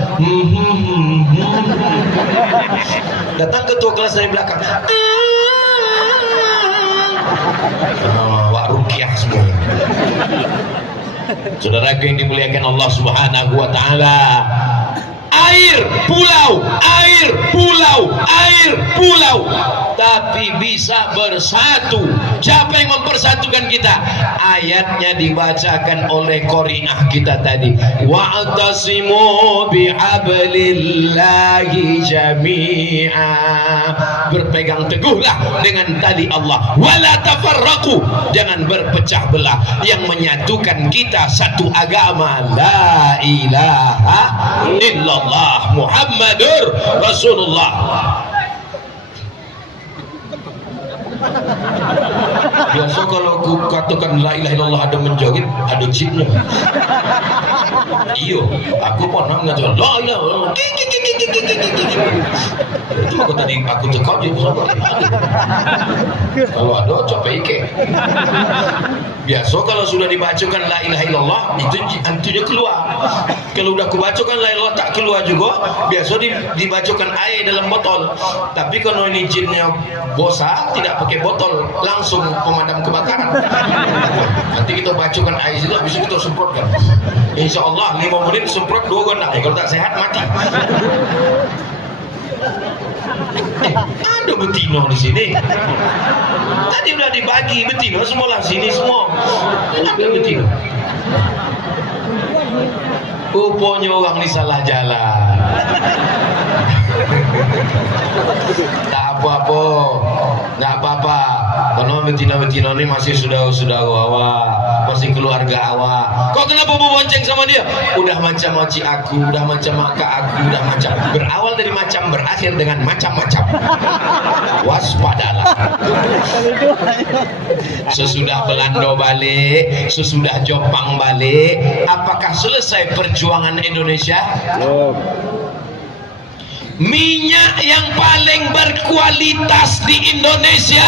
Datang ketua kelas dari belakang. Wak rukiah semua. Saudaraku yang dimuliakan Allah Subhanahu wa taala, air pulau, tapi bisa bersatu. Siapa yang mempersatukan kita? Ayatnya dibacakan oleh qari'ah kita tadi. Wa'tasimu bihablillahi jami'a. Berpegang teguhlah dengan tali Allah. Wala tafarraqu. Jangan berpecah belah. Yang menyatukan kita satu agama. La ilaha illallah Muhammadur Rasulullah. Biasa kalau aku katakan la ilaha illallah ada menjoget, ada jinnya. Iyo, aku pernah ngajar la ilaha illallah. Itu aku tadi aku tekau dia sama. Kalau ada coba ike. Biasa kalau sudah dibacakan la ilaha illallah itu hantunya keluar. Kalau udah kubacakan la ilaha illallah tak keluar juga, biasa dibacakan air dalam botol. Tapi kalau ini jinnya bosa, tidak pakai botol, langsung pemadam kebakaran. Nanti kita bacakan air itu, habis itu kita semprotkan. Insya Allah 5 menit semprot 2 gondang. Kalau tak sehat mati. Ada betina di sini. Tadi udah dibagi betina semua lah sini semua. Ada betina. Rupanya orang ini salah jalan. Tak apa-apa, nggak apa-apa. Karena betina-betina ini masih saudara-saudara awak, masih keluarga awak. Kok kenapa mau bonceng sama dia? Udah macam makcik aku, udah macam kakak aku, udah macam. Berawal dari macam, berakhir dengan macam-macam. Waspadalah. Sesudah Belanda balik, sesudah Jepang balik, apakah selesai perjuangan Indonesia? Belum. Minyak yang paling berkualitas di Indonesia,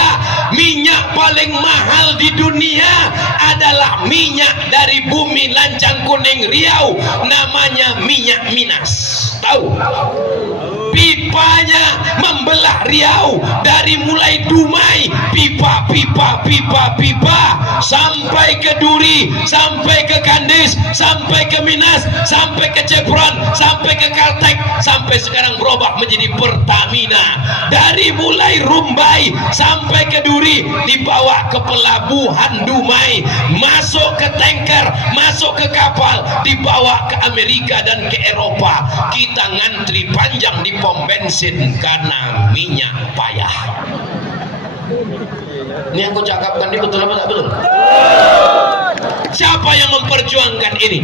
minyak paling mahal di dunia adalah minyak dari bumi Lancang Kuning Riau, namanya minyak Minas. Tahu? Pipanya membelah Riau dari mulai Dumai, pipa sampai ke Duri, sampai ke Kandis, sampai ke Minas, sampai ke Cepron, sampai ke Kaltek, sampai sekarang berubah menjadi Pertamina. Dari mulai Rumbai sampai ke Duri, dibawa ke pelabuhan Dumai, masuk ke tanker, masuk ke kapal, dibawa ke Amerika dan ke Eropa. Kita ngantri panjang di pom bensin karena minyak payah. Ini aku cakapkan ini betul apa tak betul? Siapa yang memperjuangkan ini?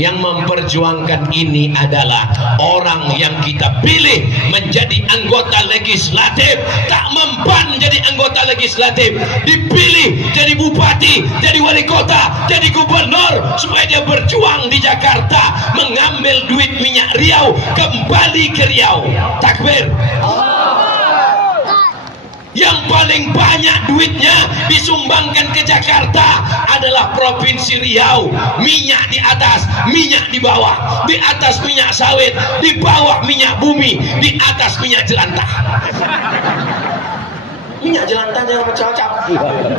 Yang memperjuangkan ini adalah orang yang kita pilih menjadi anggota legislatif. Tak mempan jadi anggota legislatif, dipilih jadi bupati, jadi wali kota, jadi gubernur, supaya dia berjuang di Jakarta, mengambil duit minyak Riau kembali ke Riau. Takbir. Yang paling banyak duitnya disumbangkan ke Jakarta adalah Provinsi Riau. Minyak di atas, minyak di bawah. Di atas minyak sawit, di bawah minyak bumi, di atas minyak jelantah. Minyak jelantah jangan macam-macam.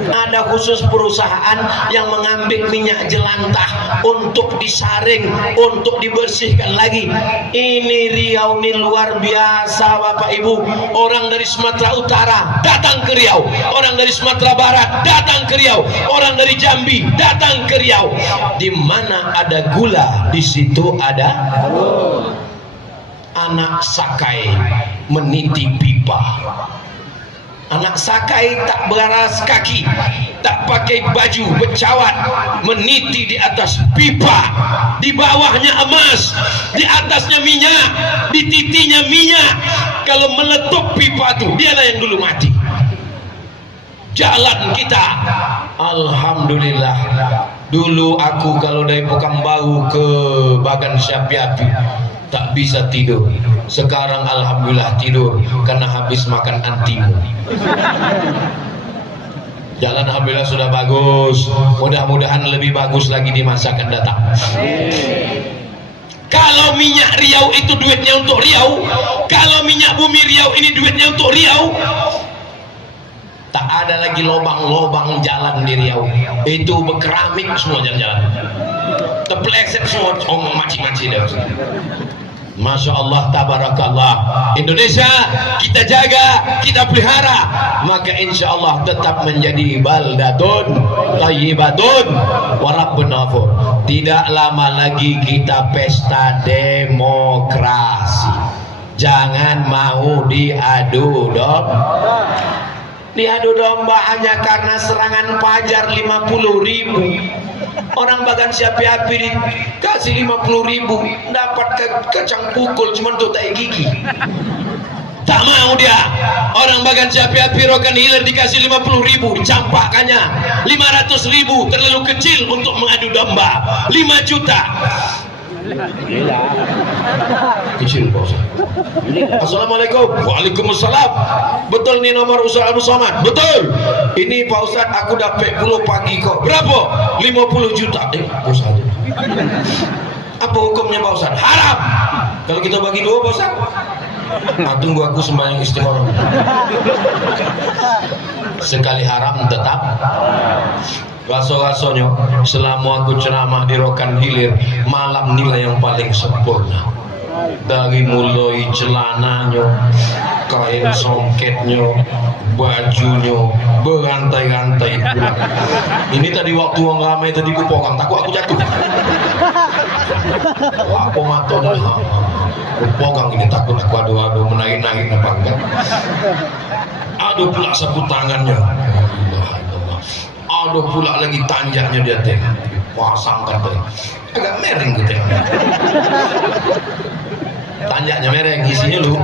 Ada khusus perusahaan yang mengambil minyak jelantah untuk disaring, untuk dibersihkan lagi. Ini Riau ini luar biasa Bapak Ibu. Orang dari Sumatera Utara datang ke Riau, orang dari Sumatera Barat datang ke Riau, orang dari Jambi datang ke Riau. Di mana ada gula, di situ ada anak sakai meniti pipa. Anak sakai tak beralas kaki, tak pakai baju, bercawat, meniti di atas pipa. Di bawahnya emas, di atasnya minyak, di titinya minyak. Kalau meletup pipa itu, dialah yang dulu mati. Jalan kita, alhamdulillah. Dulu aku kalau dari Pekanbaru ke Bagan Syapiapi tak bisa tidur. Sekarang alhamdulillah tidur karena habis makan antimu. Jalan alhamdulillah sudah bagus. Mudah-mudahan lebih bagus lagi di masa akan datang. Kalau minyak Riau itu duitnya untuk Riau, kalau minyak bumi Riau ini duitnya untuk Riau, tak ada lagi lobang-lobang jalan di Riau. Itu berkeramik semua jalan-jalan. Terpeleset semua, maci-maci dah. Masya Allah, tabarakallah. Indonesia kita jaga, kita pelihara, maka insya Allah tetap menjadi baldatun thayyibatun wa rabbun ghafur. Tidak lama lagi kita pesta demokrasi. Jangan mau diadu domba. Diadu domba hanya karena serangan pajar 50.000. Orang Bagan Syapiapi dikasih 50.000, dapat kacang pukul cuma untuk tai gigi. Tak mau dia. Orang bagan api-api rokan hilir dikasih 50.000, dicampakkannya 500.000, terlalu kecil untuk mengadu domba. 5 juta. Kecil Pak Ustaz. Assalamualaikum. Waalaikumsalam. Betul nih nomor Ustaz Abdul Somad? Betul. Ini Pak Ustaz aku dapat 10 pagi kok. Berapa? 50 juta. Ustaz. Apa hukumnya Pak Ustaz? Haram. Kalau kita bagi 2 Pak Ustaz? Nah, tunggu aku sembahyang istikharah. Sekali haram tetap raso-rasonya selama aku ceramah di Rokan Hilir, malam nilai yang paling sempurna. Dari mulai celananya, kain songketnya, bajunya, berantai-rantai pula. Ini tadi waktu orang ramai tadi aku pegang, takut aku jatuh. Apa matanya? Aku pegang ini takut aku adu-adu menarik-narik apa enggak. Aduh pula sapu tangannya. Aduh pula lagi tanjaknya dia teh. Pasang kata. Agak mereng gitu ya. Tanjaknya mereng, isinya lu.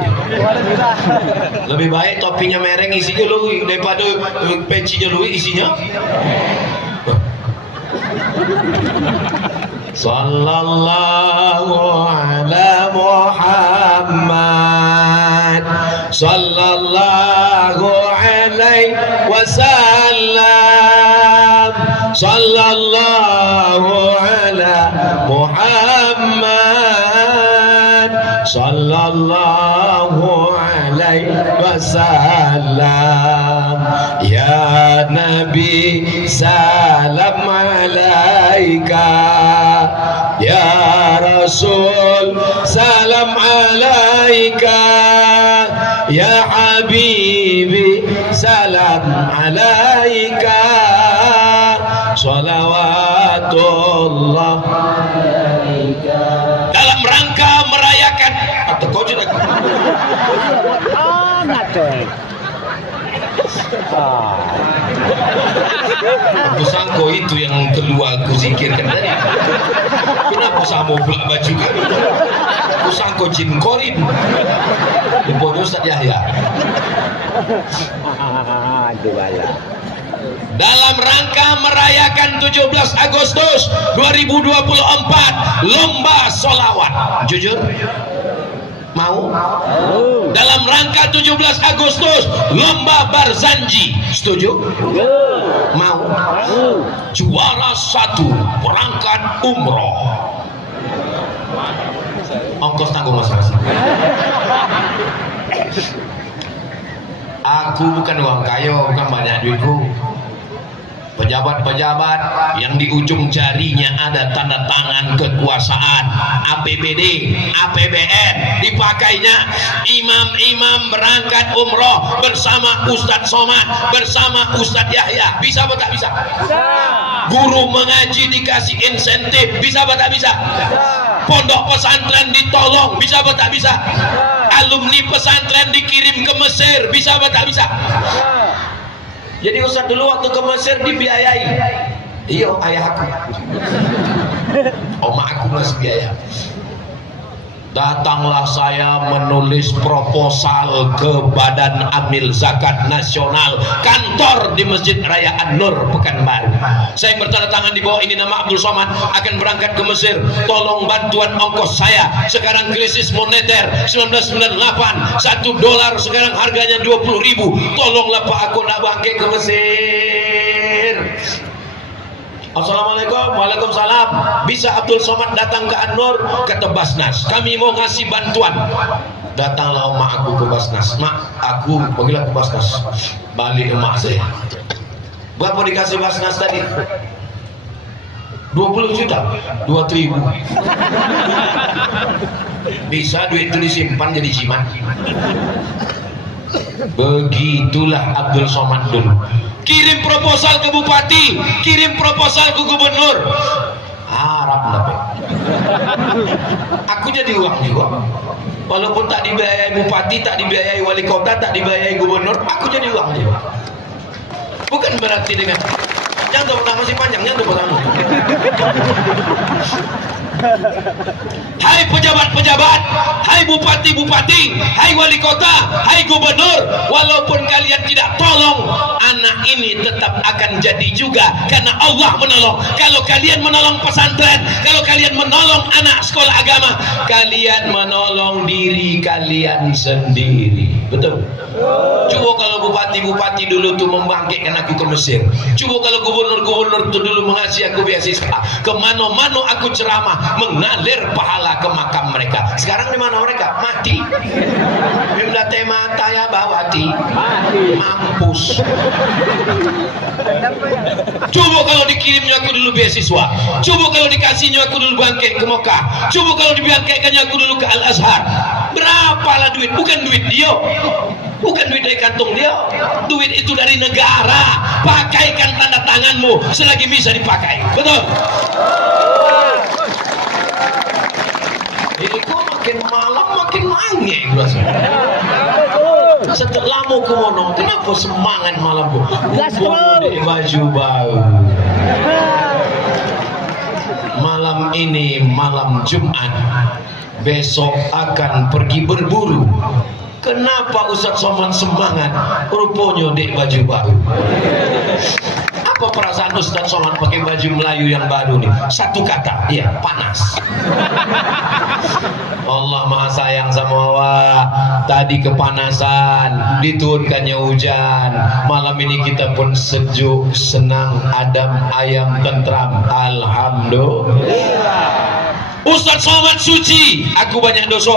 Lebih baik topinya mereng, isinya lu daripada pecinya lu isinya. Sallallahu ala Muhammad sallallahu alaihi wasallam sallallahu ala Muhammad sallallahu alaihi wasallam ya Nabi salam alaika ya Rasul salam alaika ya Habibi salam alaika salawatullah dalam rangka merayakan atau kau juga aku sangko itu yang kedua aku zikirkan tadi. Kenapa sama pula baju kan? Aku sangko jin korin. Bodoh Ustaz Yahya. Dalam rangka merayakan 17 Agustus 2024 lomba solawat. Jujur? Mau? Dalam rangka 17 Agustus lomba barzanji. Setuju? Mau? Juara 1 berangkat umroh. Ongkos tanggung masing-masing. Aku bukan orang kaya, bukan banyak duitku. Pejabat-pejabat yang di ujung jarinya ada tanda tangan kekuasaan, APBD, APBN dipakainya. Imam-imam berangkat umroh bersama Ustadz Somad, bersama Ustadz Yahya. Bisa apa tak bisa? Guru mengaji dikasih insentif. Bisa apa tak bisa? Pondok pesantren ditolong. Bisa apa tak bisa? Alumni pesantren dikirim ke Mesir. Bisa apa tak bisa? Jadi Ustaz dulu waktu ke Mesir dibiayai. Iya, ayah aku. Oma aku masih biaya. Datanglah saya menulis proposal ke Badan Amil Zakat Nasional, kantor di Masjid Raya An-Nur Pekanbaru. Saya bertanda tangan di bawah ini nama Abdul Somad akan berangkat ke Mesir. Tolong bantuan ongkos saya. Sekarang krisis moneter 1998, $1 sekarang harganya 20.000. Tolonglah Pak, aku nak bangkit ke Mesir. Assalamualaikum. Waalaikumsalam. Bisa Abdul Somad datang ke An-Nur? Kata Basnas, kami mau ngasih bantuan. Datanglah emak aku ke Basnas. Mak, aku pergilah ke Basnas. Balik emak saya. Berapa dikasih Basnas tadi? 20 juta. 2.000. Bisa duit itu disimpan jadi jimat. Begitulah Abdul Somad dulu. Kirim proposal ke bupati, kirim proposal ke gubernur. Harap dapat. Aku jadi uang juga. Walaupun tak dibiayai bupati, tak dibiayai wali kota, tak dibiayai gubernur, aku jadi uang juga. Bukan berarti dengan Jangan tepuk tangan masih panjang, jangan tepuk tangan. Hai pejabat-pejabat, hai bupati-bupati, hai wali kota, hai gubernur, walaupun kalian tidak tolong, anak ini tetap akan jadi juga karena Allah menolong. Kalau kalian menolong pesantren, kalau kalian menolong anak sekolah agama, kalian menolong diri kalian sendiri. Betul? Coba kalau bupati-bupati dulu tuh membangkitkan aku ke Mesir. Coba kalau gubernur-gubernur tuh dulu mengasih aku beasiswa. Kemana-mana aku ceramah, mengalir pahala ke makam mereka. Sekarang di mana mereka? Mati. Bimda tema taya bawati. Mampus. Coba kalau dikirimnya aku dulu beasiswa. Coba kalau dikasihnya aku dulu bangkit ke Mekah. Coba kalau dibangkitkannya aku dulu ke Al-Azhar. Berapalah duit? Bukan duit dia. Bukan duit dari kantong dia. Duit itu dari negara. Pakaikan tanda tanganmu selagi bisa dipakai. Betul? Jadi kok makin malam makin mange berasa. Setelah mau ke Monong, kenapa semangat malamku? Di baju baru. Malam ini malam Jumat. Besok akan pergi berburu. Kenapa Ustaz Somad semangat? Rupanya dek baju baru. Apa perasaan Ustaz Somad pakai baju Melayu yang baru nih? Satu kata, iya, panas. Allah Maha sayang sama awak. Tadi kepanasan, diturunkannya hujan. Malam ini kita pun sejuk, senang, adem, ayam, tentram. Alhamdulillah. Ustaz Somad suci, aku banyak dosa.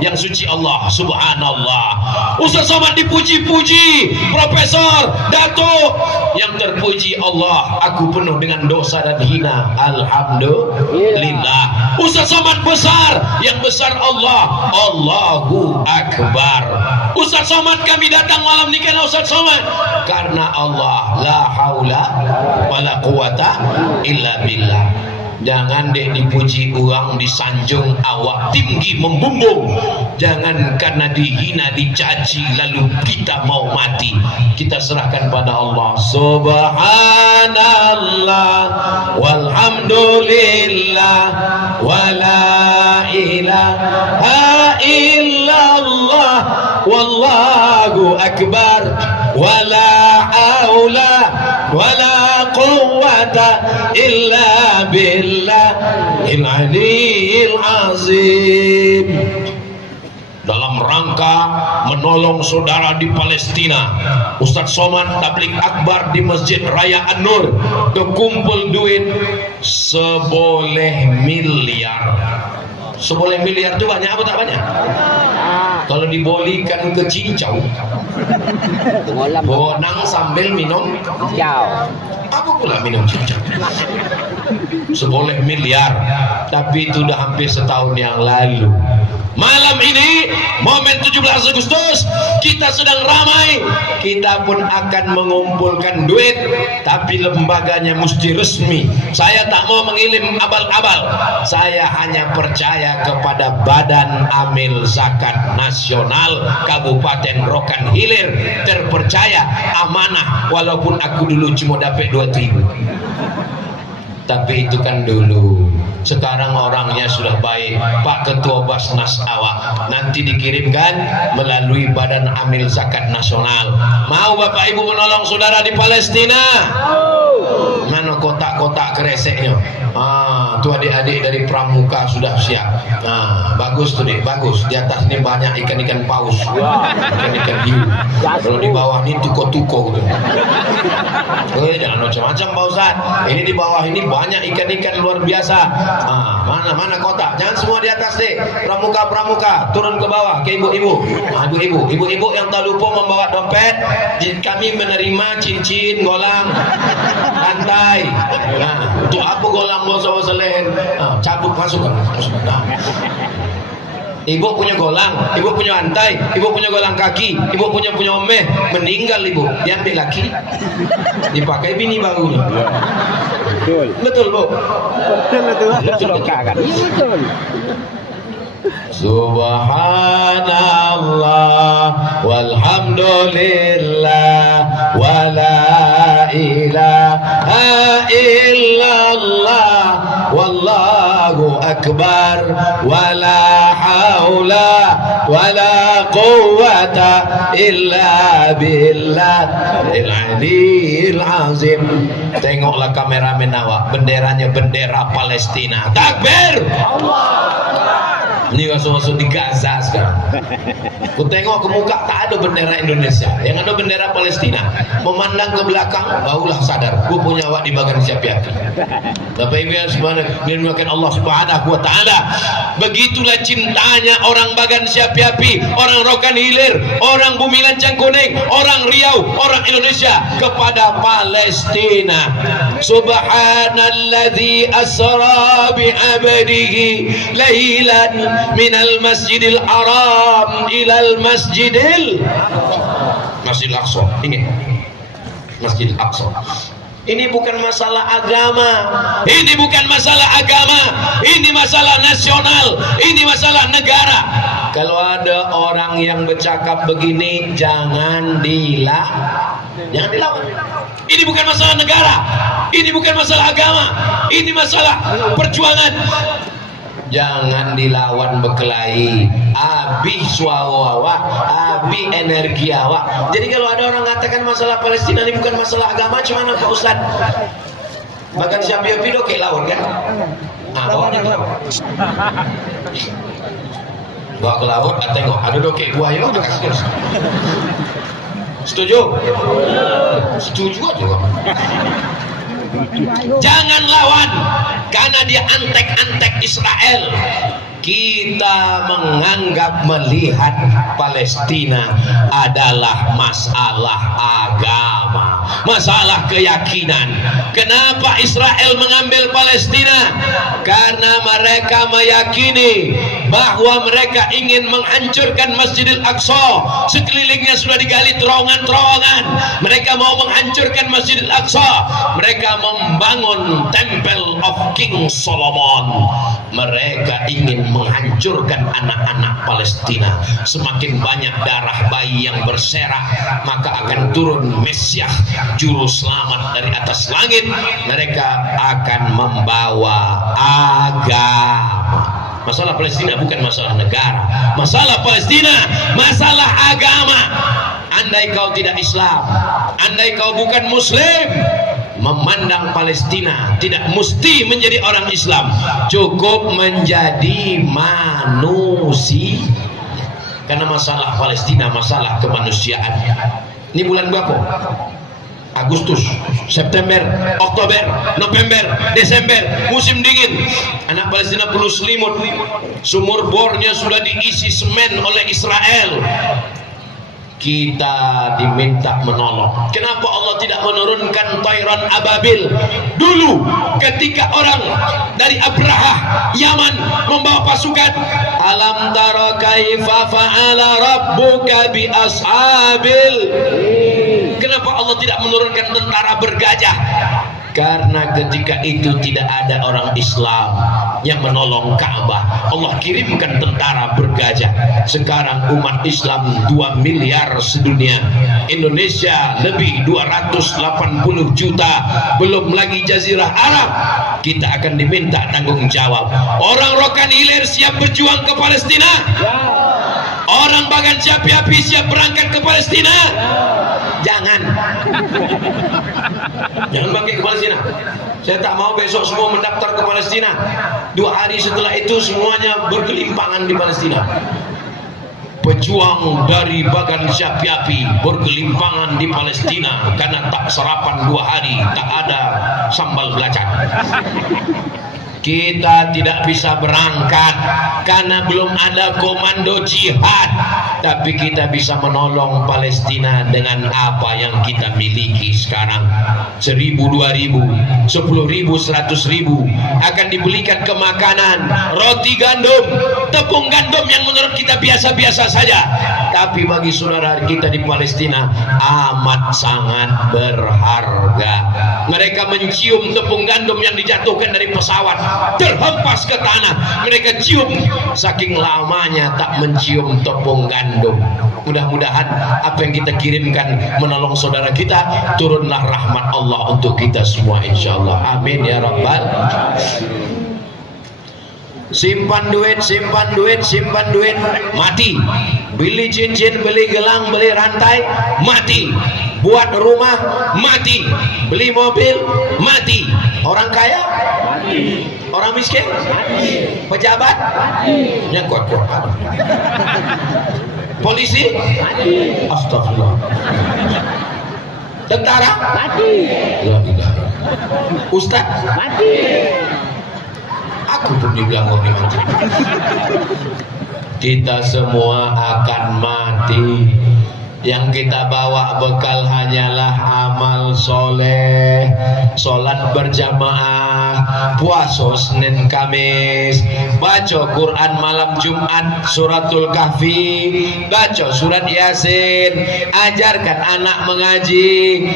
Yang suci Allah, subhanallah. Ustaz Somad dipuji-puji, profesor, datuk. Yang terpuji Allah, aku penuh dengan dosa dan hina. Alhamdulillah. Ustaz Somad besar, yang besar Allah. Allahu Akbar. Ustaz Somad kami datang malam ini karena Ustaz Somad. Karena Allah, la haula wala quwata illa billah. Jangan dek dipuji orang, disanjung awak tinggi membumbung. Jangan karena dihina, dicaci lalu kita mau mati. Kita serahkan pada Allah. Subhanallah walhamdulillah wala ilaha illallah wallahu akbar wala haula wala quwwata illa billahil aliyil azim. Dalam rangka menolong saudara di Palestina, Ustaz Somad tabligh akbar di Masjid Raya An-Nur, kekumpul duit seboleh miliar. Seboleh miliar itu banyak apa tak banyak? Kalau dibolikan ke cincau, bonang sambil minum cincau. Apa pula minum cincau? Seboleh miliar, tapi itu sudah hampir setahun yang lalu. Malam ini momen 17 Agustus kita sedang ramai. Kita pun akan mengumpulkan duit, tapi lembaganya mesti resmi. Saya tak mau mengirim abal-abal. Saya hanya percaya kepada Badan Amil Zakat Nasional Kabupaten Rokan Hilir. Terpercaya, amanah, walaupun aku dulu cuma dapat 2.000. Tapi itu kan dulu. Sekarang orangnya sudah baik. Pak Ketua Basnas awak nanti dikirimkan melalui Badan Amil Zakat Nasional. Mau Bapak Ibu menolong saudara di Palestina? Mana kotak-kotak kereseknya? Tuh adik-adik dari Pramuka sudah siap. Bagus tuh dek, bagus. Di atas ini banyak ikan-ikan paus, ikan-ikan hiu. Kalau di bawah ini tuko-tuko gitu. Jangan macam-macam Pak Ustaz. Ini di bawah ini banyak ikan-ikan luar biasa. Mana kotak? Jangan semua di atas deh. Pramuka turun ke bawah ke ibu-ibu. Ibu-ibu yang tak lupa membawa dompet. Kami menerima cincin, golang, lantai. Untuk apa golang bawa selain? Cabut masukkan. Ibu punya golang, ibu punya lantai, ibu punya golang kaki, ibu punya omeh, meninggal ibu, diambil laki, dipakai bini barunya. Betul Bu. Betul kan? Iya betul. Subhanallah walhamdulillah wala ilaha akbar wala haula wala quwwata illa billahil aliyil azim. Tengoklah kameramen awak, benderanya bendera Palestina. Takbir. Ini masuk di Gaza sekarang. Ku tengok ke muka tak ada bendera Indonesia, yang ada bendera Palestina. Memandang ke belakang, barulah sadar, ku punya awak di bagan siap-siap. Bapak Ibu yang dimuliakan Allah Subhanahu wa taala, begitulah cintanya orang Bagan Siapi-api, orang Rokan Hilir, orang Bumi Lancang Kuning, orang Riau, orang Indonesia kepada Palestina. Subhanalladzi asra bi 'abdihi lailan minal masjidil haram ilal masjidil Aqsa. Ingat, Masjidil Aqsa. Ini bukan masalah agama, ini bukan masalah agama, ini masalah nasional, ini masalah negara. Kalau ada orang yang bercakap begini, jangan dilawan. Ini bukan masalah negara, ini bukan masalah agama, ini masalah perjuangan. Jangan dilawan berkelahi. Abi suara awak, abi energi awak. Jadi kalau ada orang mengatakan masalah Palestina ini bukan masalah agama, cuman Pak Ustaz? Bahkan Siapi-api do kayak lawan kan? Nah, bawa ke lawan. Bawa ke lawan, tengok ada do kayak buaya udah kasih. Setuju? Setuju aja. Jangan lawan karena dia antek-antek Israel. Kita menganggap melihat Palestina adalah masalah agama, masalah keyakinan. Kenapa Israel mengambil Palestina? Karena mereka meyakini bahwa mereka ingin menghancurkan Masjidil Aqsa. Sekelilingnya sudah digali terowongan-terowongan. Mereka mau menghancurkan Masjidil Aqsa. Mereka membangun Temple of King Solomon. Mereka ingin menghancurkan anak-anak Palestina. Semakin banyak darah bayi yang berserak, maka akan turun Mesias, juru selamat dari atas langit. Mereka akan membawa agama. Masalah Palestina bukan masalah negara. Masalah Palestina masalah agama. Andai kau tidak Islam, andai kau bukan Muslim, memandang Palestina tidak mesti menjadi orang Islam, cukup menjadi manusia. Karena masalah Palestina masalah kemanusiaan. Ini bulan berapa? Agustus, September, Oktober, November, Desember, musim dingin. Anak Palestina perlu selimut. Sumur bornya sudah diisi semen oleh Israel. Kita diminta menolong. Kenapa Allah tidak menurunkan Tairan Ababil dulu ketika orang dari Abraha Yaman membawa pasukan? Alam tara kaifa fa'ala rabbuka bi ashabil. Kenapa Allah tidak menurunkan tentara bergajah? Karena ketika itu tidak ada orang Islam yang menolong Ka'bah. Allah kirimkan tentara bergajah. Sekarang umat Islam 2 miliar sedunia. Indonesia lebih 280 juta. Belum lagi Jazirah Arab. Kita akan diminta tanggung jawab. Orang Rokan Hilir siap berjuang ke Palestina? Orang Bagan Siapi-api siap berangkat ke Palestina? Jangan bangkit ke Palestina. Saya tak mau besok semua mendaftar ke Palestina. 2 hari setelah itu semuanya bergelimpangan di Palestina. Pejuang dari Bagan Siapi-api bergelimpangan di Palestina karena tak sarapan 2 hari, tak ada sambal belacan. Kita tidak bisa berangkat karena belum ada komando jihad, tapi kita bisa menolong Palestina dengan apa yang kita miliki sekarang. 1.000, 2.000, 10.000, 100.000 akan dibelikan ke makanan, roti gandum, tepung gandum yang menurut kita biasa-biasa saja, tapi bagi saudara kita di Palestina amat sangat berharga. Mereka mencium tepung gandum yang dijatuhkan dari pesawat, terhempas ke tanah. Mereka cium, saking lamanya tak mencium tepung gandum. Mudah-mudahan apa yang kita kirimkan menolong saudara kita, turunlah rahmat Allah untuk kita semua insyaallah. Amin ya rabbal. simpan duit, mati. Beli cincin, beli gelang, beli rantai, mati. Buat rumah, mati. Beli mobil, mati. Orang kaya, mati. Orang miskin, mati. Pejabat, mati. Yang kuat-kuat. Polisi, mati. Astagfirullah. Tentara, mati. Ustaz, mati. Aku pun dibilang orang mati. Kita semua akan mati. Yang kita bawa bekal hanyalah amal soleh, sholat berjamaah, puasa Senin Kamis, baca Quran malam Jumat, suratul Kahfi, baca surat Yasin, ajarkan anak mengaji,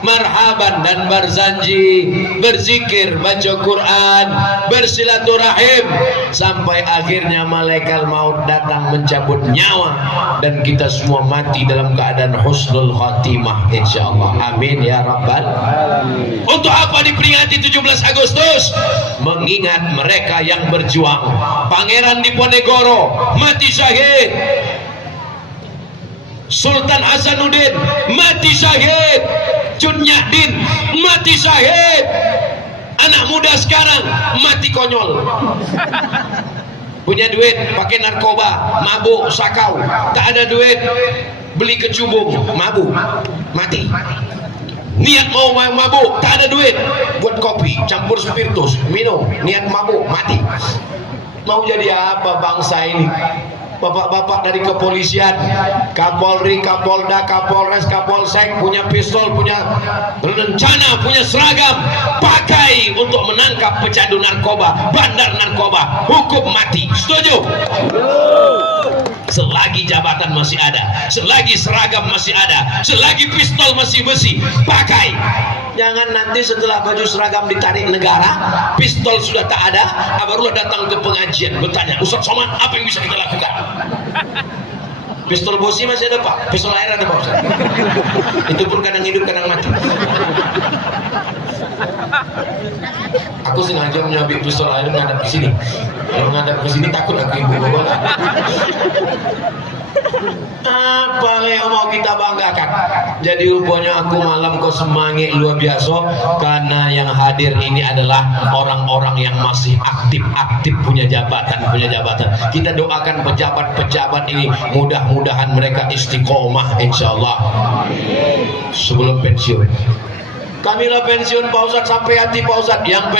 marhaban dan berzanji, berzikir, baca Quran, bersilaturahim, sampai akhirnya malaikat maut datang mencabut nyawa dan kita semua mati dalam keadaan husnul khatimah insyaallah. Amin ya rabbal alamin. Untuk apa diperingati 17 Agustus? Mengingat mereka yang berjuang. Pangeran Diponegoro mati syahid, Sultan Hasanuddin mati syahid, Cun Nyahdin mati syahid. Anak muda sekarang mati konyol. Punya duit pakai narkoba, mabuk, sakau. Tak ada duit beli kecubung, mabuk, mati. Niat mau mabuk, tak ada duit buat kopi, campur spiritus, minum, niat mabuk, mati. Mau jadi apa bangsa ini? Bapak-bapak dari kepolisian, Kapolri, Kapolda, Kapolres, Kapolsek punya pistol, punya rencana, punya seragam, pakai untuk menangkap pecandu narkoba, bandar narkoba, hukum mati. Setuju? Selagi jabatan masih ada, selagi seragam masih ada, selagi pistol masih besi, pakai. Jangan nanti setelah baju seragam ditarik negara, pistol sudah tak ada, barulah datang ke pengajian bertanya, Ustaz Somad, apa yang bisa kita lakukan? Pistol bosi masih ada Pak, pistol air ada Pak Ustaz. Itu pun kadang hidup kadang mati. Aku sengaja menyabit pistol air ngadap ke sini. Kalau ngadap ke sini takut aku ibu bawa. Apa yang mau kita banggakan? Jadi rupanya aku malam kok semangat luar biasa karena yang hadir ini adalah orang-orang yang masih aktif punya jabatan. Kita doakan pejabat-pejabat ini mudah-mudahan mereka istiqomah insyaallah sebelum pensiun. Kamilah pensiun Pak Ustadz sampai hati Pak Ustadz. Yang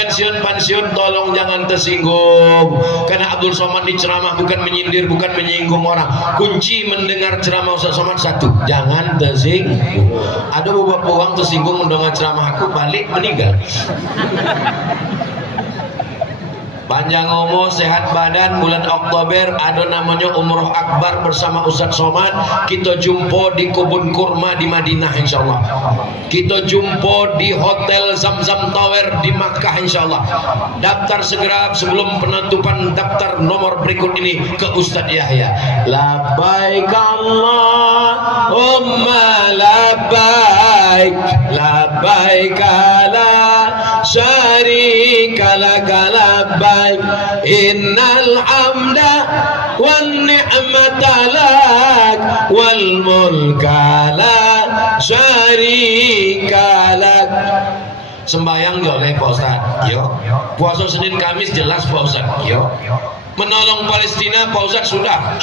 pensiun tolong jangan tersinggung. Karena Abdul Somad di ceramah bukan menyindir, bukan menyinggung orang. Kunci mendengar ceramah Ustadz Somad satu, jangan tersinggung. Ada beberapa orang tersinggung mendengar ceramah aku, balik meninggal. Panjang umur, sehat badan. Bulan Oktober ada namanya Umroh Akbar bersama Ustadz Somad. Kita jumpa di kebun kurma di Madinah insyaallah. Kita jumpa di Hotel Zamzam Tower di Makkah insyaallah. Daftar segera sebelum penutupan daftar nomor berikut ini ke Ustadz Yahya. Labbaik Allahumma labbaik, labbaik la syarika laka labbaik, innal hamda wan ni'mata lak wal mulka la syarika lak. Sembayang boleh Pak Ustaz, yo. Puasa Senin Kamis jelas Pak Ustaz, yo. Menolong Palestina Pak Ustaz sudah.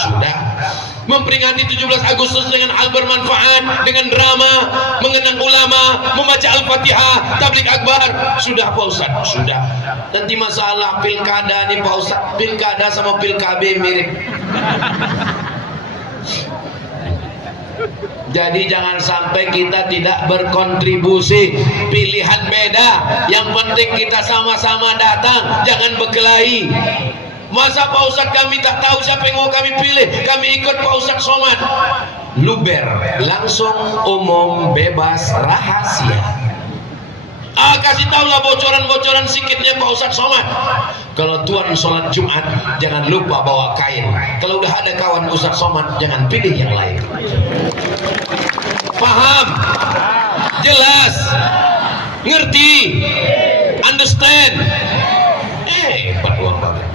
Memperingati 17 Agustus dengan hal bermanfaat, dengan drama, mengenang ulama, membaca Al-Fatihah, tablik akbar, sudah Pak Ustaz, sudah. Nanti masalah pilkada nih Pak Ustaz, pilkada sama pilkabe mirip. Jadi jangan sampai kita tidak berkontribusi. Pilihan beda, yang penting kita sama-sama datang, jangan berkelahi. Masa Pak Ustadz kami tak tahu siapa yang mau kami pilih, kami ikut Pak Ustadz Somad. Luber, langsung, umum, bebas, rahasia. Kasih tahulah bocoran-bocoran sikitnya Pak Ustadz Somad. Kalau tuan sholat Jumat jangan lupa bawa kain. Kalau udah ada kawan Ustadz Somad jangan pilih yang lain. Paham? Jelas? Ngerti? Understand? Hebat uang bapak.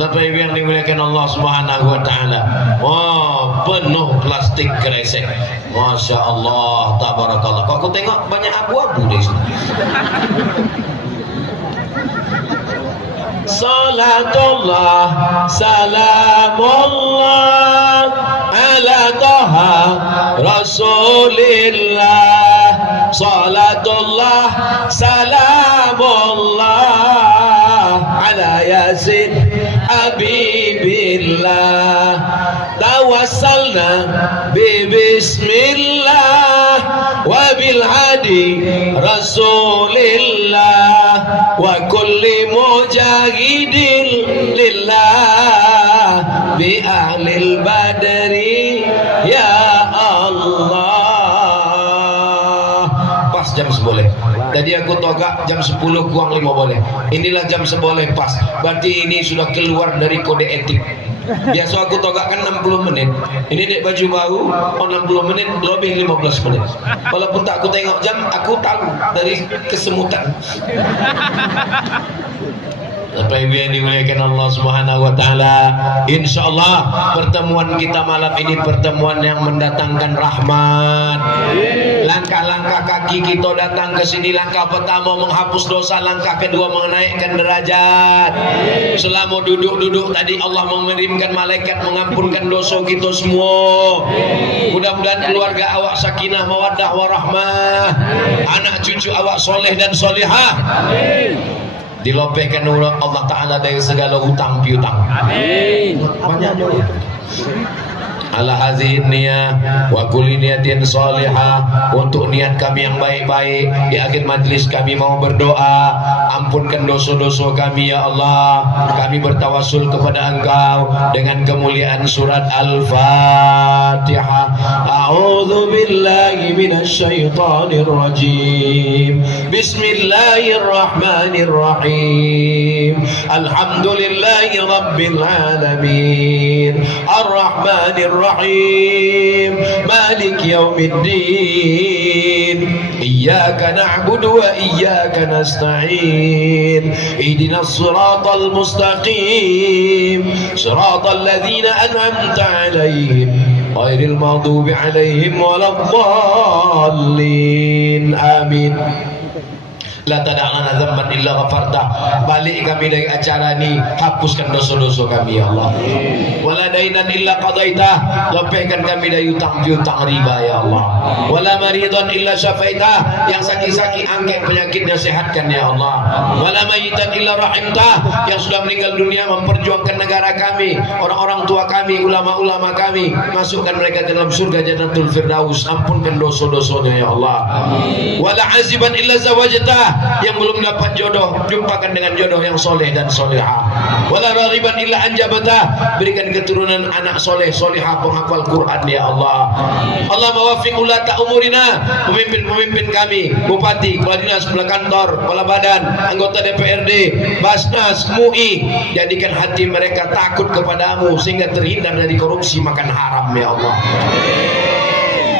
Bapak Ibu yang dimuliakan Allah Subhanahu wa taala. Wah, penuh plastik kresek. Masya Allah, tabarakallah. Kok aku tengok banyak abu-abu di sini. Salatullah, salamullah ala taha Rasulillah. Salatullah, salamullah ala yasin habibillah. Tawassalna bismillah wa bil hadi Rasulillah wa kulli mujahidin lillah bi ahlil badri ya Allah. Pas jam 10. Tadi aku togak jam 10 kurang 5 boleh. Inilah jam 10 pas. Berarti ini sudah keluar dari kode etik. Biasa aku togak kan 60 menit. Ini dek baju baru, 60 menit lebih 15 menit. Walaupun tak aku tengok jam, aku tahu dari kesemutan. Bapak Ibu yang dimuliakan Allah Subhanahu wa taala, insyaallah pertemuan kita malam ini pertemuan yang mendatangkan rahmat. Langkah-langkah kaki kita datang ke sini, langkah pertama menghapus dosa, langkah kedua menaikkan derajat. Selama duduk-duduk tadi Allah mengirimkan malaikat mengampunkan dosa kita semua. Mudah-mudahan keluarga awak sakinah mawaddah warahmah, anak cucu awak soleh dan solihah. Dilopehkan oleh Allah Ta'ala dari segala hutang piutang. Amin. Banyak itu. Ala hadhihi niyah wa kulli niyatin salihah. Untuk niat kami yang baik-baik di akhir majlis kami mau berdoa, ampunkan dosa-dosa kami ya Allah. Kami bertawasul kepada Engkau dengan kemuliaan surat Al-Fatihah. A'udzu billahi minasy syaithanir rajim. Bismillahirrahmanirrahim. Alhamdulillahi rabbil alamin. Ar-Rahmanir Rahim. Malik yaumiddin. Iyyaka na'budu wa iyyaka nasta'in. Ihdinas siratal mustaqim. Siratal ladzina an'amta 'alaihim ghairil maghdubi 'alaihim waladdallin. Amin. La tada'lana dzamban illa ghafartah. Balik kami dari acara ini, hapuskan dosa-dosa kami ya Allah. Wala dainan illa qadaitah. Lepaskan kami dari hutang-piutang riba ya Allah. Wala maridan illa syafaitah. Yang sakit-sakit angkat penyakitnya, sehatkan ya Allah. Wala mayitan illa rahimtah. Yang sudah meninggal dunia memperjuangkan negara kami, orang-orang tua kami, ulama-ulama kami, masukkan mereka dalam surga Jannatul Firdaus. Ampunkan dosa-dosanya ya Allah. Wala aziban illa zawajtah. Yang belum dapat jodoh, jumpakan dengan jodoh yang soleh dan solehah. Wala raghiban illa anjabatah. Berikan keturunan anak soleh, solehah, penghafal Quran ya Allah. Allah mawafiq ulata umurina. Pemimpin-pemimpin kami, bupati, kepala dinas, kepala kantor, kepala badan, anggota DPRD, Basnas, MUI, jadikan hati mereka takut kepadamu sehingga terhindar dari korupsi, makan haram ya Allah.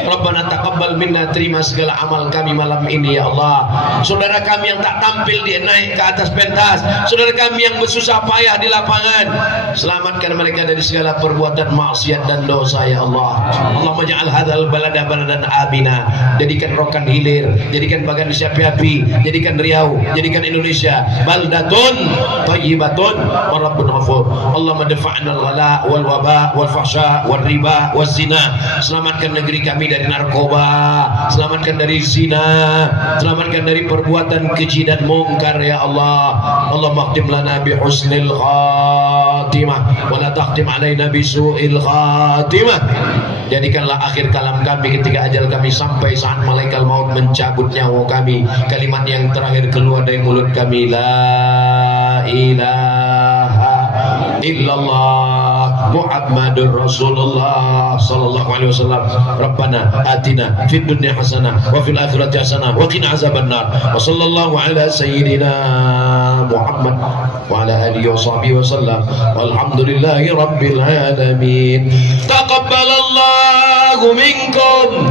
Rabbana taqabbal minna, terima segala amal kami malam ini ya Allah. Saudara kami yang tak tampil dia naik ke atas pentas, saudara kami yang bersusah payah di lapangan, selamatkan mereka dari segala perbuatan maksiat dan dosa ya Allah. Allahumma ja'al hadzal balada baladan amina. Jadikan Rokan Hilir, jadikan Bagan Syapi-api, jadikan Riau, jadikan Indonesia baldatun thayyibatun wa rabbun ghafur. Allahumma dafa'na al-ghala wal waba wal fahsya wal riba waz zina. Selamatkan negeri kami dari narkoba, selamatkan dari zina, selamatkan dari perbuatan keji dan mungkar ya Allah. Allahumma khtim lana bi husnil khatimah wa la takhtim alaina bi su'il khatimah. Jadikanlah akhir kalam kami ketika ajal kami sampai, saat malaikat maut mencabut nyawa kami, kalimat yang terakhir keluar dari mulut kami, la ilaha illallah Muhammadur Rasulullah sallallahu alaihi wasallam. Rabbana atina fid dunya hasanah wa fil akhirati hasanah wa qina azabannar. Wa sallallahu ala sayyidina Muhammad wa ala alihi wa sahbihi wasallam. Walhamdulillahi rabbil alamin. Taqabbalallahu minkum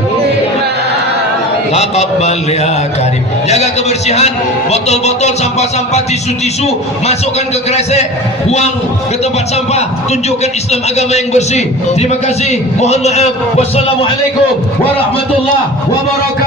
Taqabbal ya Karim. Jaga kebersihan, botol-botol, sampah-sampah, tisu-tisu masukkan ke kresek, buang ke tempat sampah, tunjukkan Islam agama yang bersih. Terima kasih. Mohon maaf. Wassalamualaikum warahmatullahi wabarakatuh.